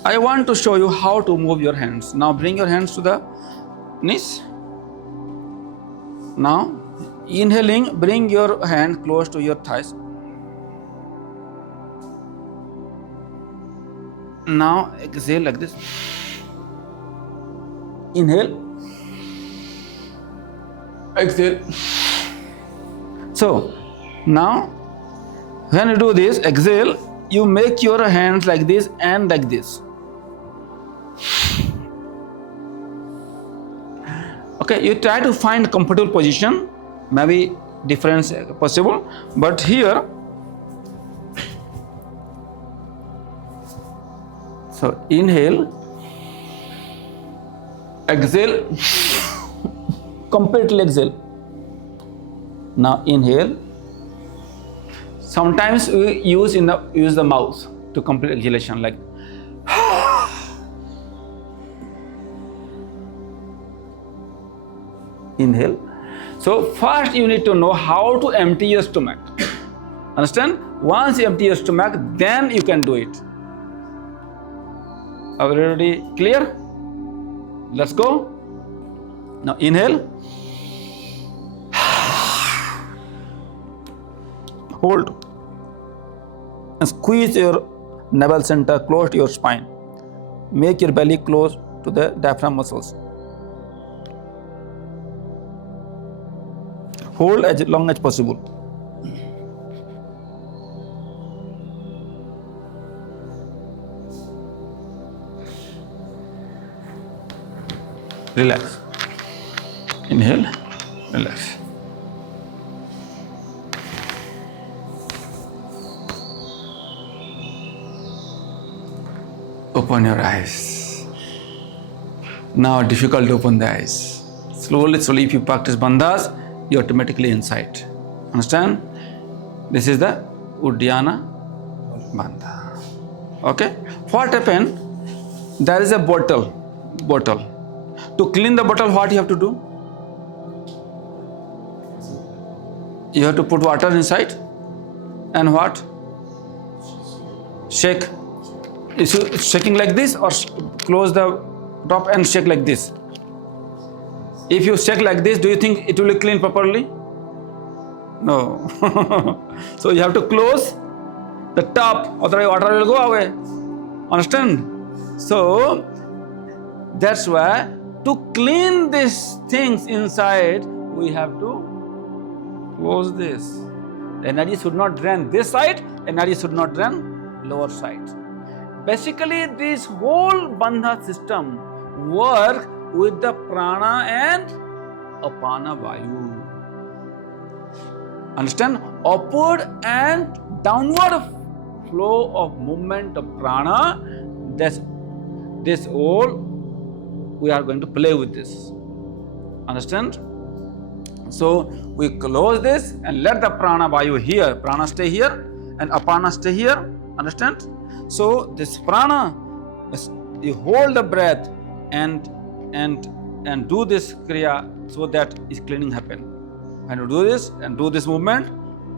I want to show you how to move your hands. Now bring your hands to the knees. Now, inhaling, bring your hand close to your thighs. Now exhale like this. Inhale. Exhale. So now when you do this, exhale, you make your hands like this and like this. Okay, you try to find comfortable position. Maybe difference possible, but here, so inhale, exhale, completely exhale. Now inhale. Sometimes we use the mouth to complete exhalation, like inhale. So first you need to know how to empty your stomach. Understand? Once you empty your stomach, then you can do it. Are we already clear? Let's go. Now inhale. Hold. And squeeze your navel center close to your spine. Make your belly close to the diaphragm muscles. Hold as long as possible. Relax. Inhale, relax. Open your eyes. Now difficult to open the eyes. Slowly, if you practice bandhas, you automatically inside. Understand? This is the Uddiyana, Bandha. Okay? What happened? There is a bottle. To clean the bottle, what you have to do? You have to put water inside. And what? Shake. Is you shaking like this or close the top and shake like this? If you shake like this, do you think it will clean properly? No. So you have to close the top, otherwise water will go away. Understand? So that's why to clean these things inside, we have to close this. Energy should not drain this side, energy should not drain lower side. Basically, this whole Bandha system work with the prana and apana vayu. Understand? Upward and downward flow of movement of prana. This all we are going to play with this. Understand? So we close this and let the prana vayu here. Prana stay here and apana stay here. Understand? So this prana, you hold the breath and do this kriya so that is cleaning happen. And you do this and do this movement.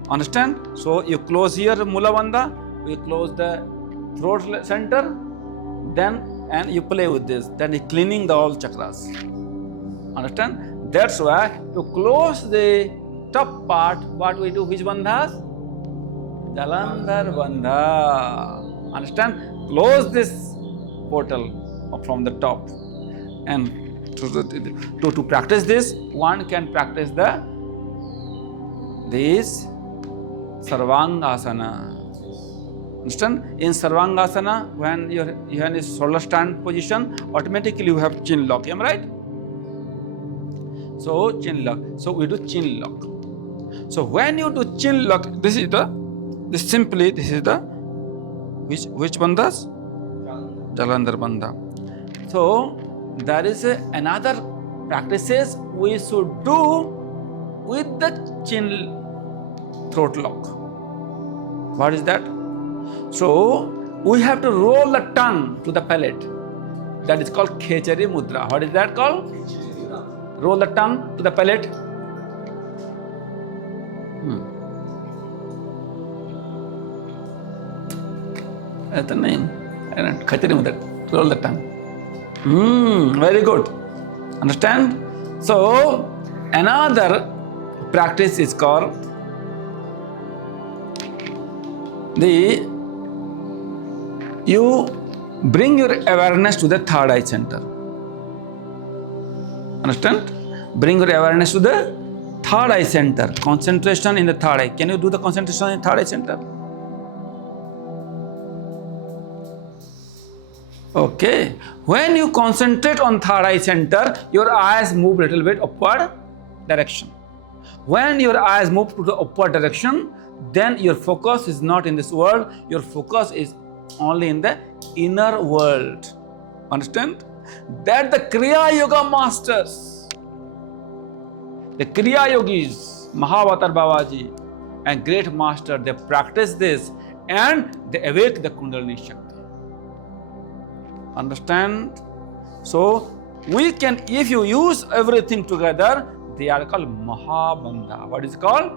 Understand? So you close here Mula Bandha, you close the throat center, then and you play with this. Then you cleaning the all chakras. Understand? That's why to close the top part, what we do? Which bandhas? Jalandhara Bandha. Understand? Close this portal from the top. And to practice this, one can practice this Sarvangasana. Understand? In Sarvangasana, when you are in shoulder stand position, automatically you have chin lock. Am I right? So chin lock. So we do chin lock. So when you do chin lock, this is the which bandhas? Jalandhara Bandha. So there is another practices we should do with the chin throat lock. What is that? So we have to roll the tongue to the palate. That is called Khechari Mudra. What is that called? Roll the tongue to the palate. That's the name. Khechari Mudra. Roll the tongue. Very good. Understand? So another practice is called you bring your awareness to the third eye center. Understand? Bring your awareness to the third eye center. Concentration in the third eye. Can you do the concentration in the third eye center? Okay. When you concentrate on third eye center, your eyes move a little bit upward direction. When your eyes move to the upward direction, then your focus is not in this world, your focus is only in the inner world. Understand? That the Kriya Yoga masters, the Kriya Yogis, Mahavatar Babaji and great master, they practice this and they awake the Kundalini Shakti. Understand? So we can, if you use everything together, they are called Mahabandha. What is it called?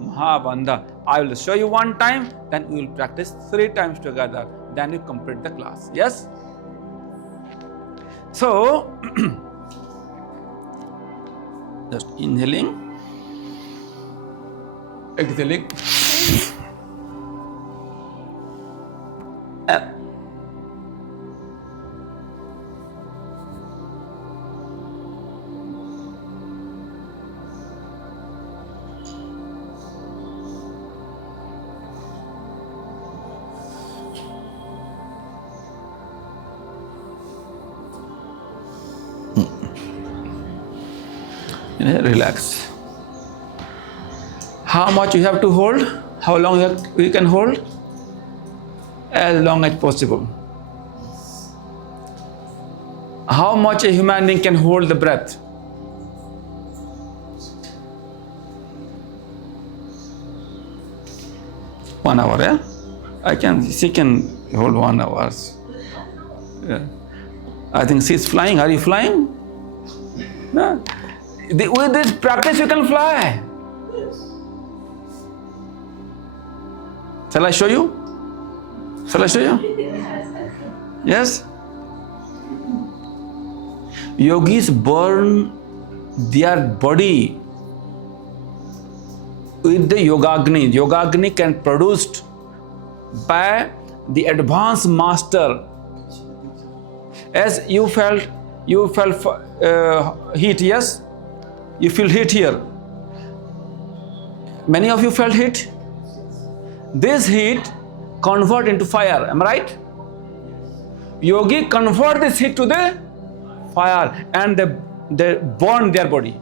Mahabandha. I will show you one time, then we will practice 3 times together. Then you complete the class. Yes? So, just inhaling, exhaling. Relax. How much you have to hold? How long you can hold? As long as possible. How much a human being can hold the breath? 1 hour, yeah? She can hold 1 hour. Yeah. I think she's flying. Are you flying? No. With this practice, you can fly. Shall I show you? Yes? Yogis burn their body with the Yogagni. Yogagni can be produced by the advanced master. As you felt heat, yes? You feel heat here. Many of you felt heat. This heat convert into fire, am I right? Yogi convert this heat to the fire and they burn their body.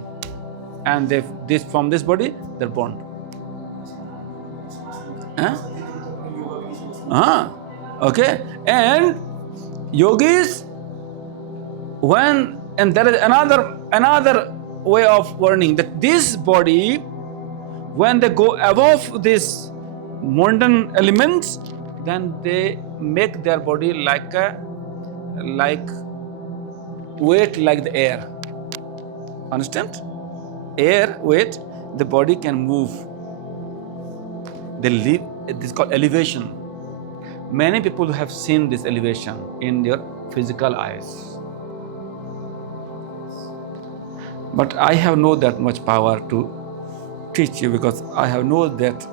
And from this body, they're burned. Okay. And yogis, and there is another way of burning, that this body, when they go above this mundane elements, then they make their body like weight like the air. Understand? Air weight, the body can move. They live. This is called elevation. Many people have seen this elevation in their physical eyes. But I have no that much power to teach you, because I have no that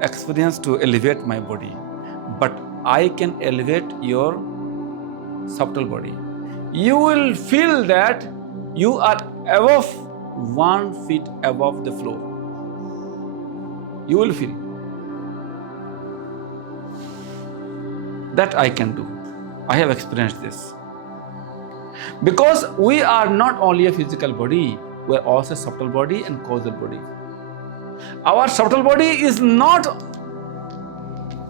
experience to elevate my body. But I can elevate your subtle body. You will feel that you are above 1 feet above the floor. You will feel. That I can do. I have experienced this. Because we are not only a physical body, we are also a subtle body and causal body. Our subtle body is not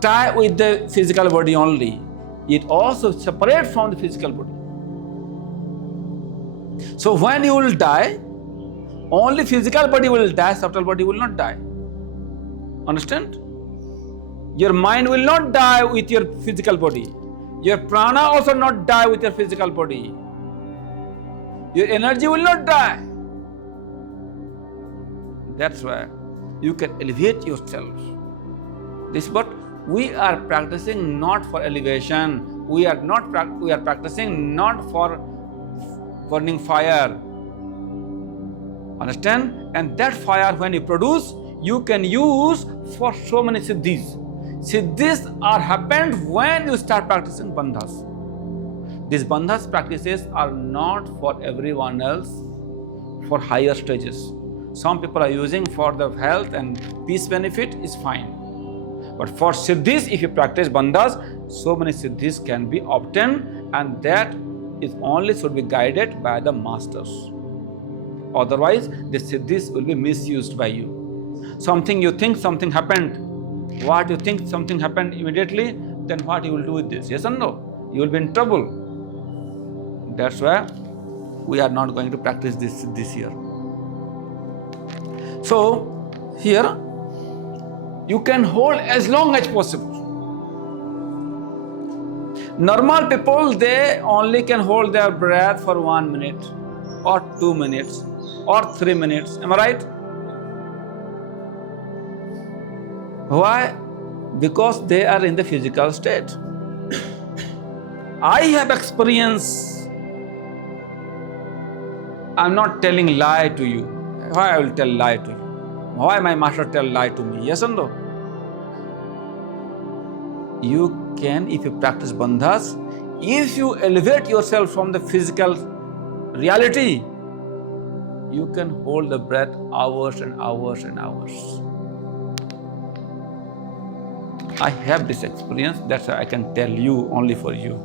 tied with the physical body only. It also separates from the physical body. So when you will die, only physical body will die, subtle body will not die. Understand? Your mind will not die with your physical body. Your prana also not die with your physical body. Your energy will not die. That's why you can elevate yourself. This is what we are practicing, not for elevation. We are practicing not for burning fire. Understand? And that fire, when you produce, you can use for so many siddhis. Siddhis are happened when you start practicing bandhas. These bandhas practices are not for everyone else, for higher stages. Some people are using for the health and peace benefit, is fine. But for siddhis, if you practice bandhas, so many siddhis can be obtained, and that is only should be guided by the masters. Otherwise, the siddhis will be misused by you. Something you think something happened. What you think something happened immediately, then what you will do with this? Yes or no? You will be in trouble. That's why we are not going to practice this year. So, here, you can hold as long as possible. Normal people, they only can hold their breath for 1 minute, or 2 minutes, or 3 minutes. Am I right? Why? Because they are in the physical state. I have experience. I'm not telling lie to you. Why I will tell lie to you? Why my master tell lie to me? Yes or no? You can, if you practice bandhas, if you elevate yourself from the physical reality, you can hold the breath hours and hours and hours. I have this experience, that's why I can tell you only for you.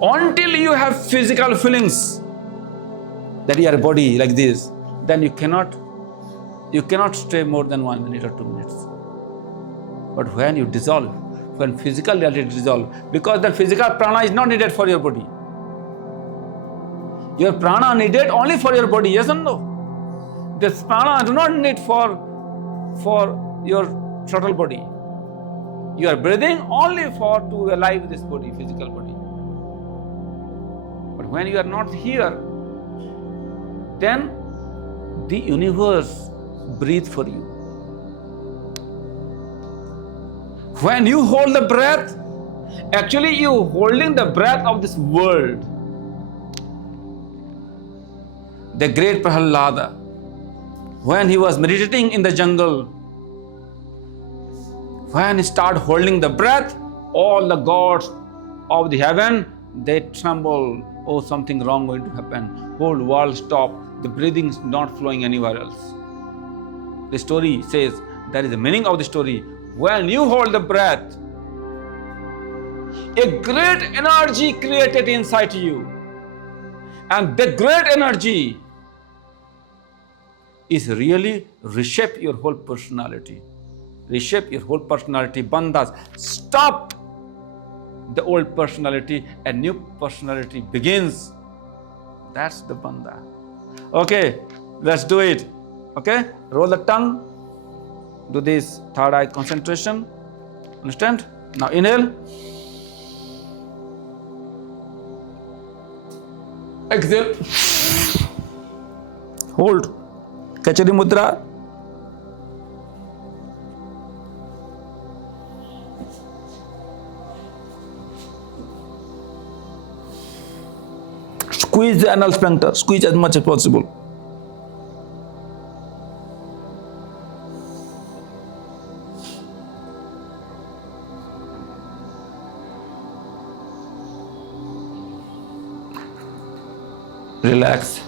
Until you have physical feelings that your body like this, then you cannot stay more than 1 minute or 2 minutes. But when you dissolve, when physical reality dissolve, because the physical prana is not needed for your body. Your prana needed only for your body, yes or no? This prana do not need for for your subtle body. You are breathing only to alive this body, physical body. But when you are not here, then the universe breathes for you. When you hold the breath, actually you holding the breath of this world. The great Prahlada, when he was meditating in the jungle, when he started holding the breath, all the gods of the heaven, they tremble. Oh, something wrong going to happen. Whole world stop. The breathing is not flowing anywhere else. The story says, that is the meaning of the story. When you hold the breath, a great energy created inside you. And the great energy is really reshape your whole personality. Reshape your whole personality. Bandhas stop the old personality, a new personality begins. That's the bandha. Okay, let's do it. Okay, roll the tongue. Do this third eye concentration. Understand? Now inhale. Exhale. Hold. Kachari mudra. Squeeze the anal sphincter. Squeeze as much as possible. Relax.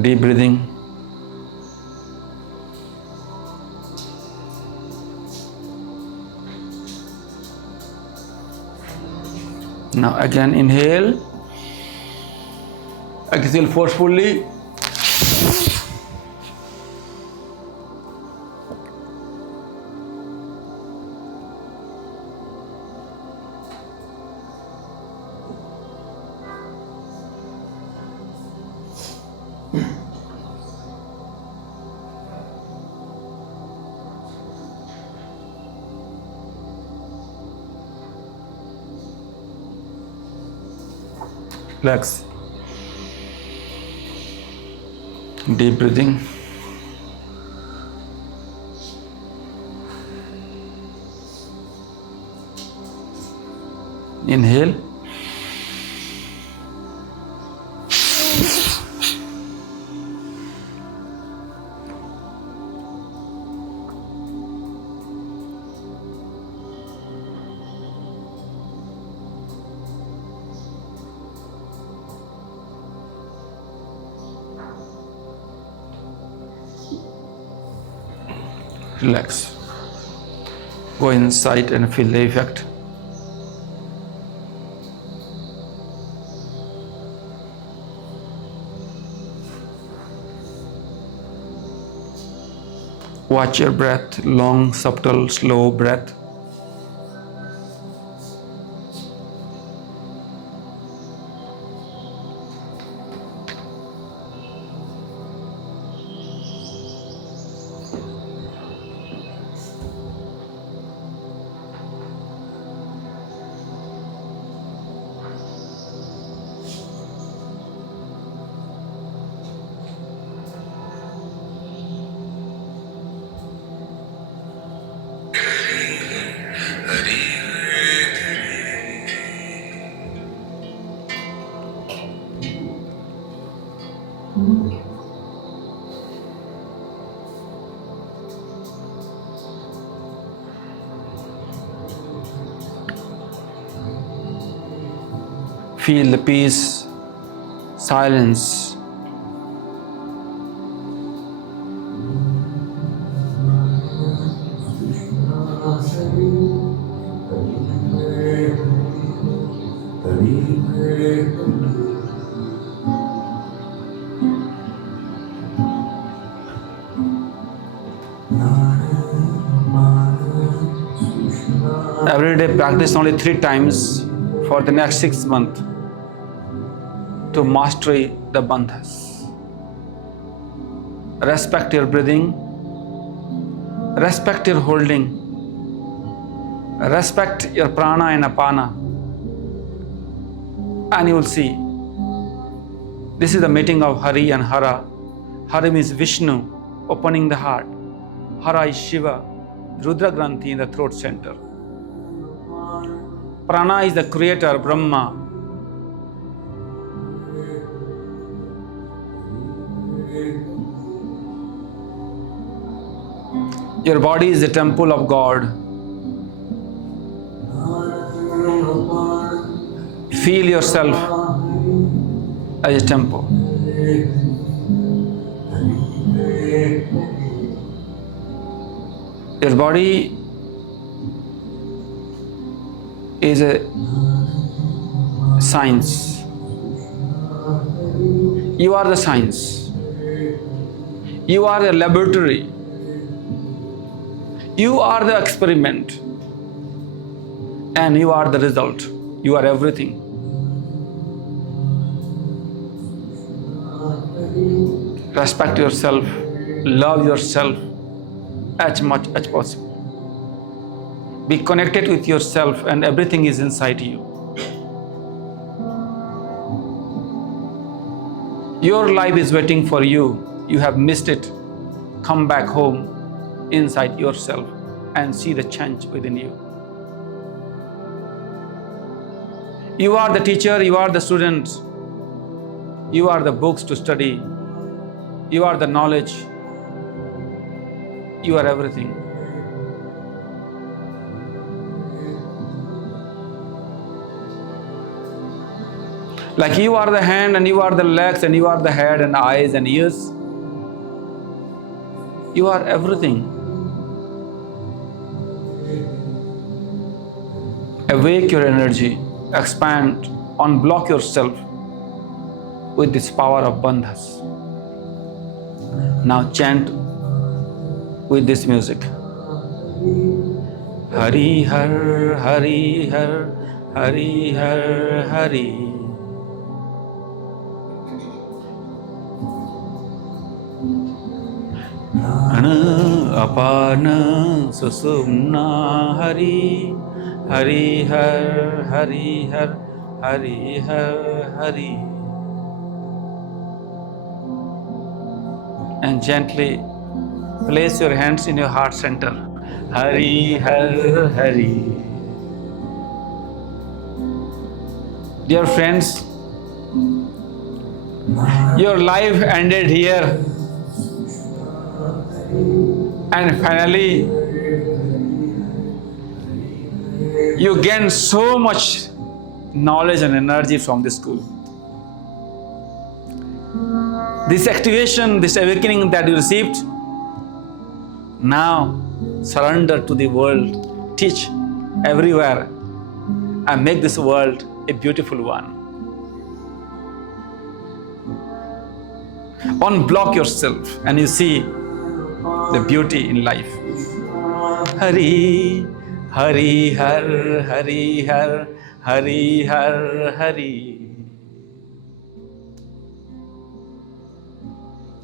Deep breathing. Now again inhale. Exhale forcefully. Relax. Deep breathing. Inhale. Relax. Go inside and feel the effect. Watch your breath, long, subtle, slow breath. Feel the peace, silence. Every day practice only 3 times for the next 6 months to master the bandhas. Respect your breathing. Respect your holding. Respect your prana and apana. And you will see, this is the meeting of Hari and Hara. Hari means Vishnu, opening the heart. Hara is Shiva, Rudra Granthi in the throat center. Prana is the creator, Brahma. Your body is the temple of God. Feel yourself as a temple. Your body is a science. You are the science. You are the laboratory. You are the experiment. And you are the result. You are everything. Respect yourself. Love yourself as much as possible. Be connected with yourself and everything is inside you. Your life is waiting for you. You have missed it. Come back home inside yourself and see the change within you. You are the teacher, you are the student. You are the books to study. You are the knowledge. You are everything. Like you are the hand and you are the legs and you are the head and eyes and ears. You are everything. Awake your energy, expand, unblock yourself with this power of Bandhas. Now chant with this music. Hari Har, Hari Har, Hari Har, Hari. Apana susumna Hari, Hari Har, Hari Har, Hari Har, Hari. And gently place your hands in your heart center. Hari Har, Hari. Dear friends, your life ended here. And finally, you gain so much knowledge and energy from this school. This activation, this awakening that you received, now surrender to the world, teach everywhere, and make this world a beautiful one. Unblock yourself and you see the beauty in life. Hari, Hari Har, Hari Har, Hari Har, Hari.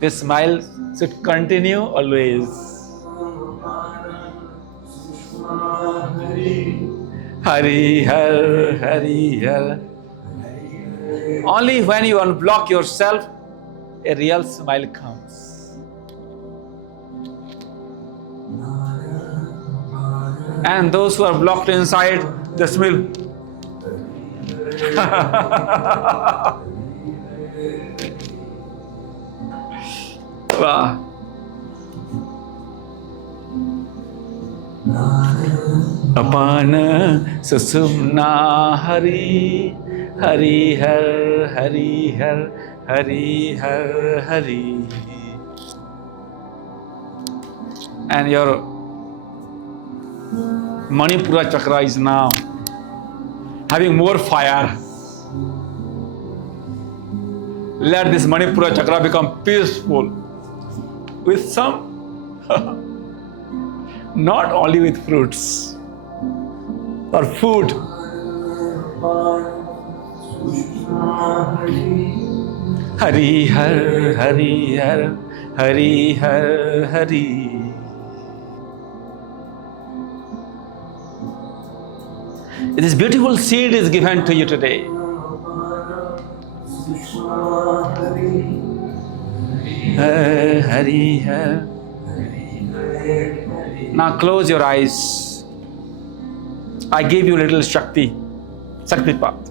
This smile should continue always. Hari Har, Hari Har. Only when you unblock yourself, a real smile comes. And those who are blocked inside, they smile. Wow. Apana susumna Hari, Hari Har, Hari Har, Hari Har, Hari. And your Manipura chakra is now having more fire. Let this Manipura chakra become peaceful with some, not only with fruits or food. Hari Har, Hari Har, Hari Har Hari. This beautiful seed is given to you today. Hari Har. Now close your eyes. I give you little Shakti path.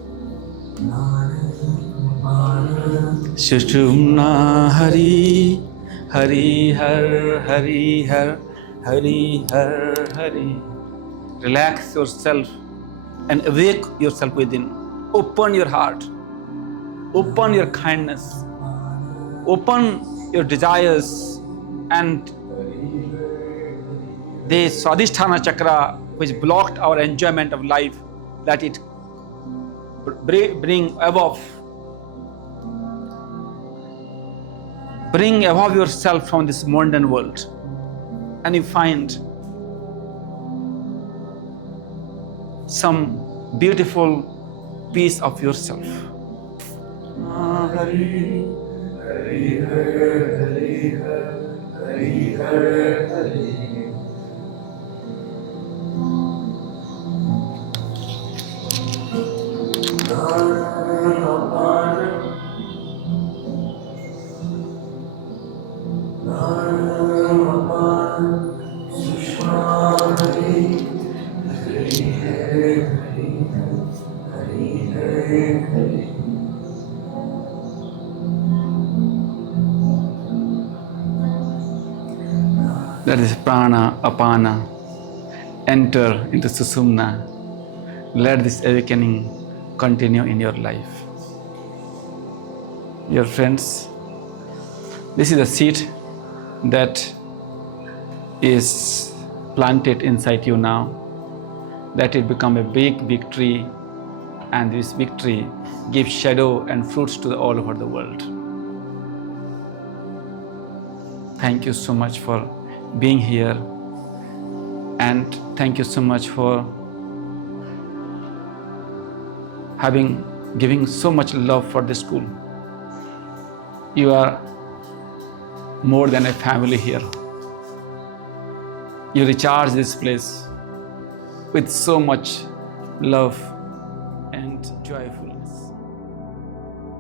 Sushumna Hari, Hari Har, Hari Har, Hari Har, Hari. Relax yourself and awake yourself within. Open your heart. Open your kindness. Open your desires, and the Swadhisthana chakra which blocked our enjoyment of life, let it bring above. Bring above yourself from this mundane world, and you find some beautiful piece of yourself. Hari, Hari, Hari, Hari, Hari, Hari. That is prana, apana. Enter into Susumna. Let this awakening continue in your life. Dear friends, this is a seed that is planted inside you now. Let it become a big, big tree, and this big tree gives shadow and fruits to all over the world. Thank you so much for being here, and thank you so much for giving so much love for the school. You are more than a family here. You recharge this place with so much love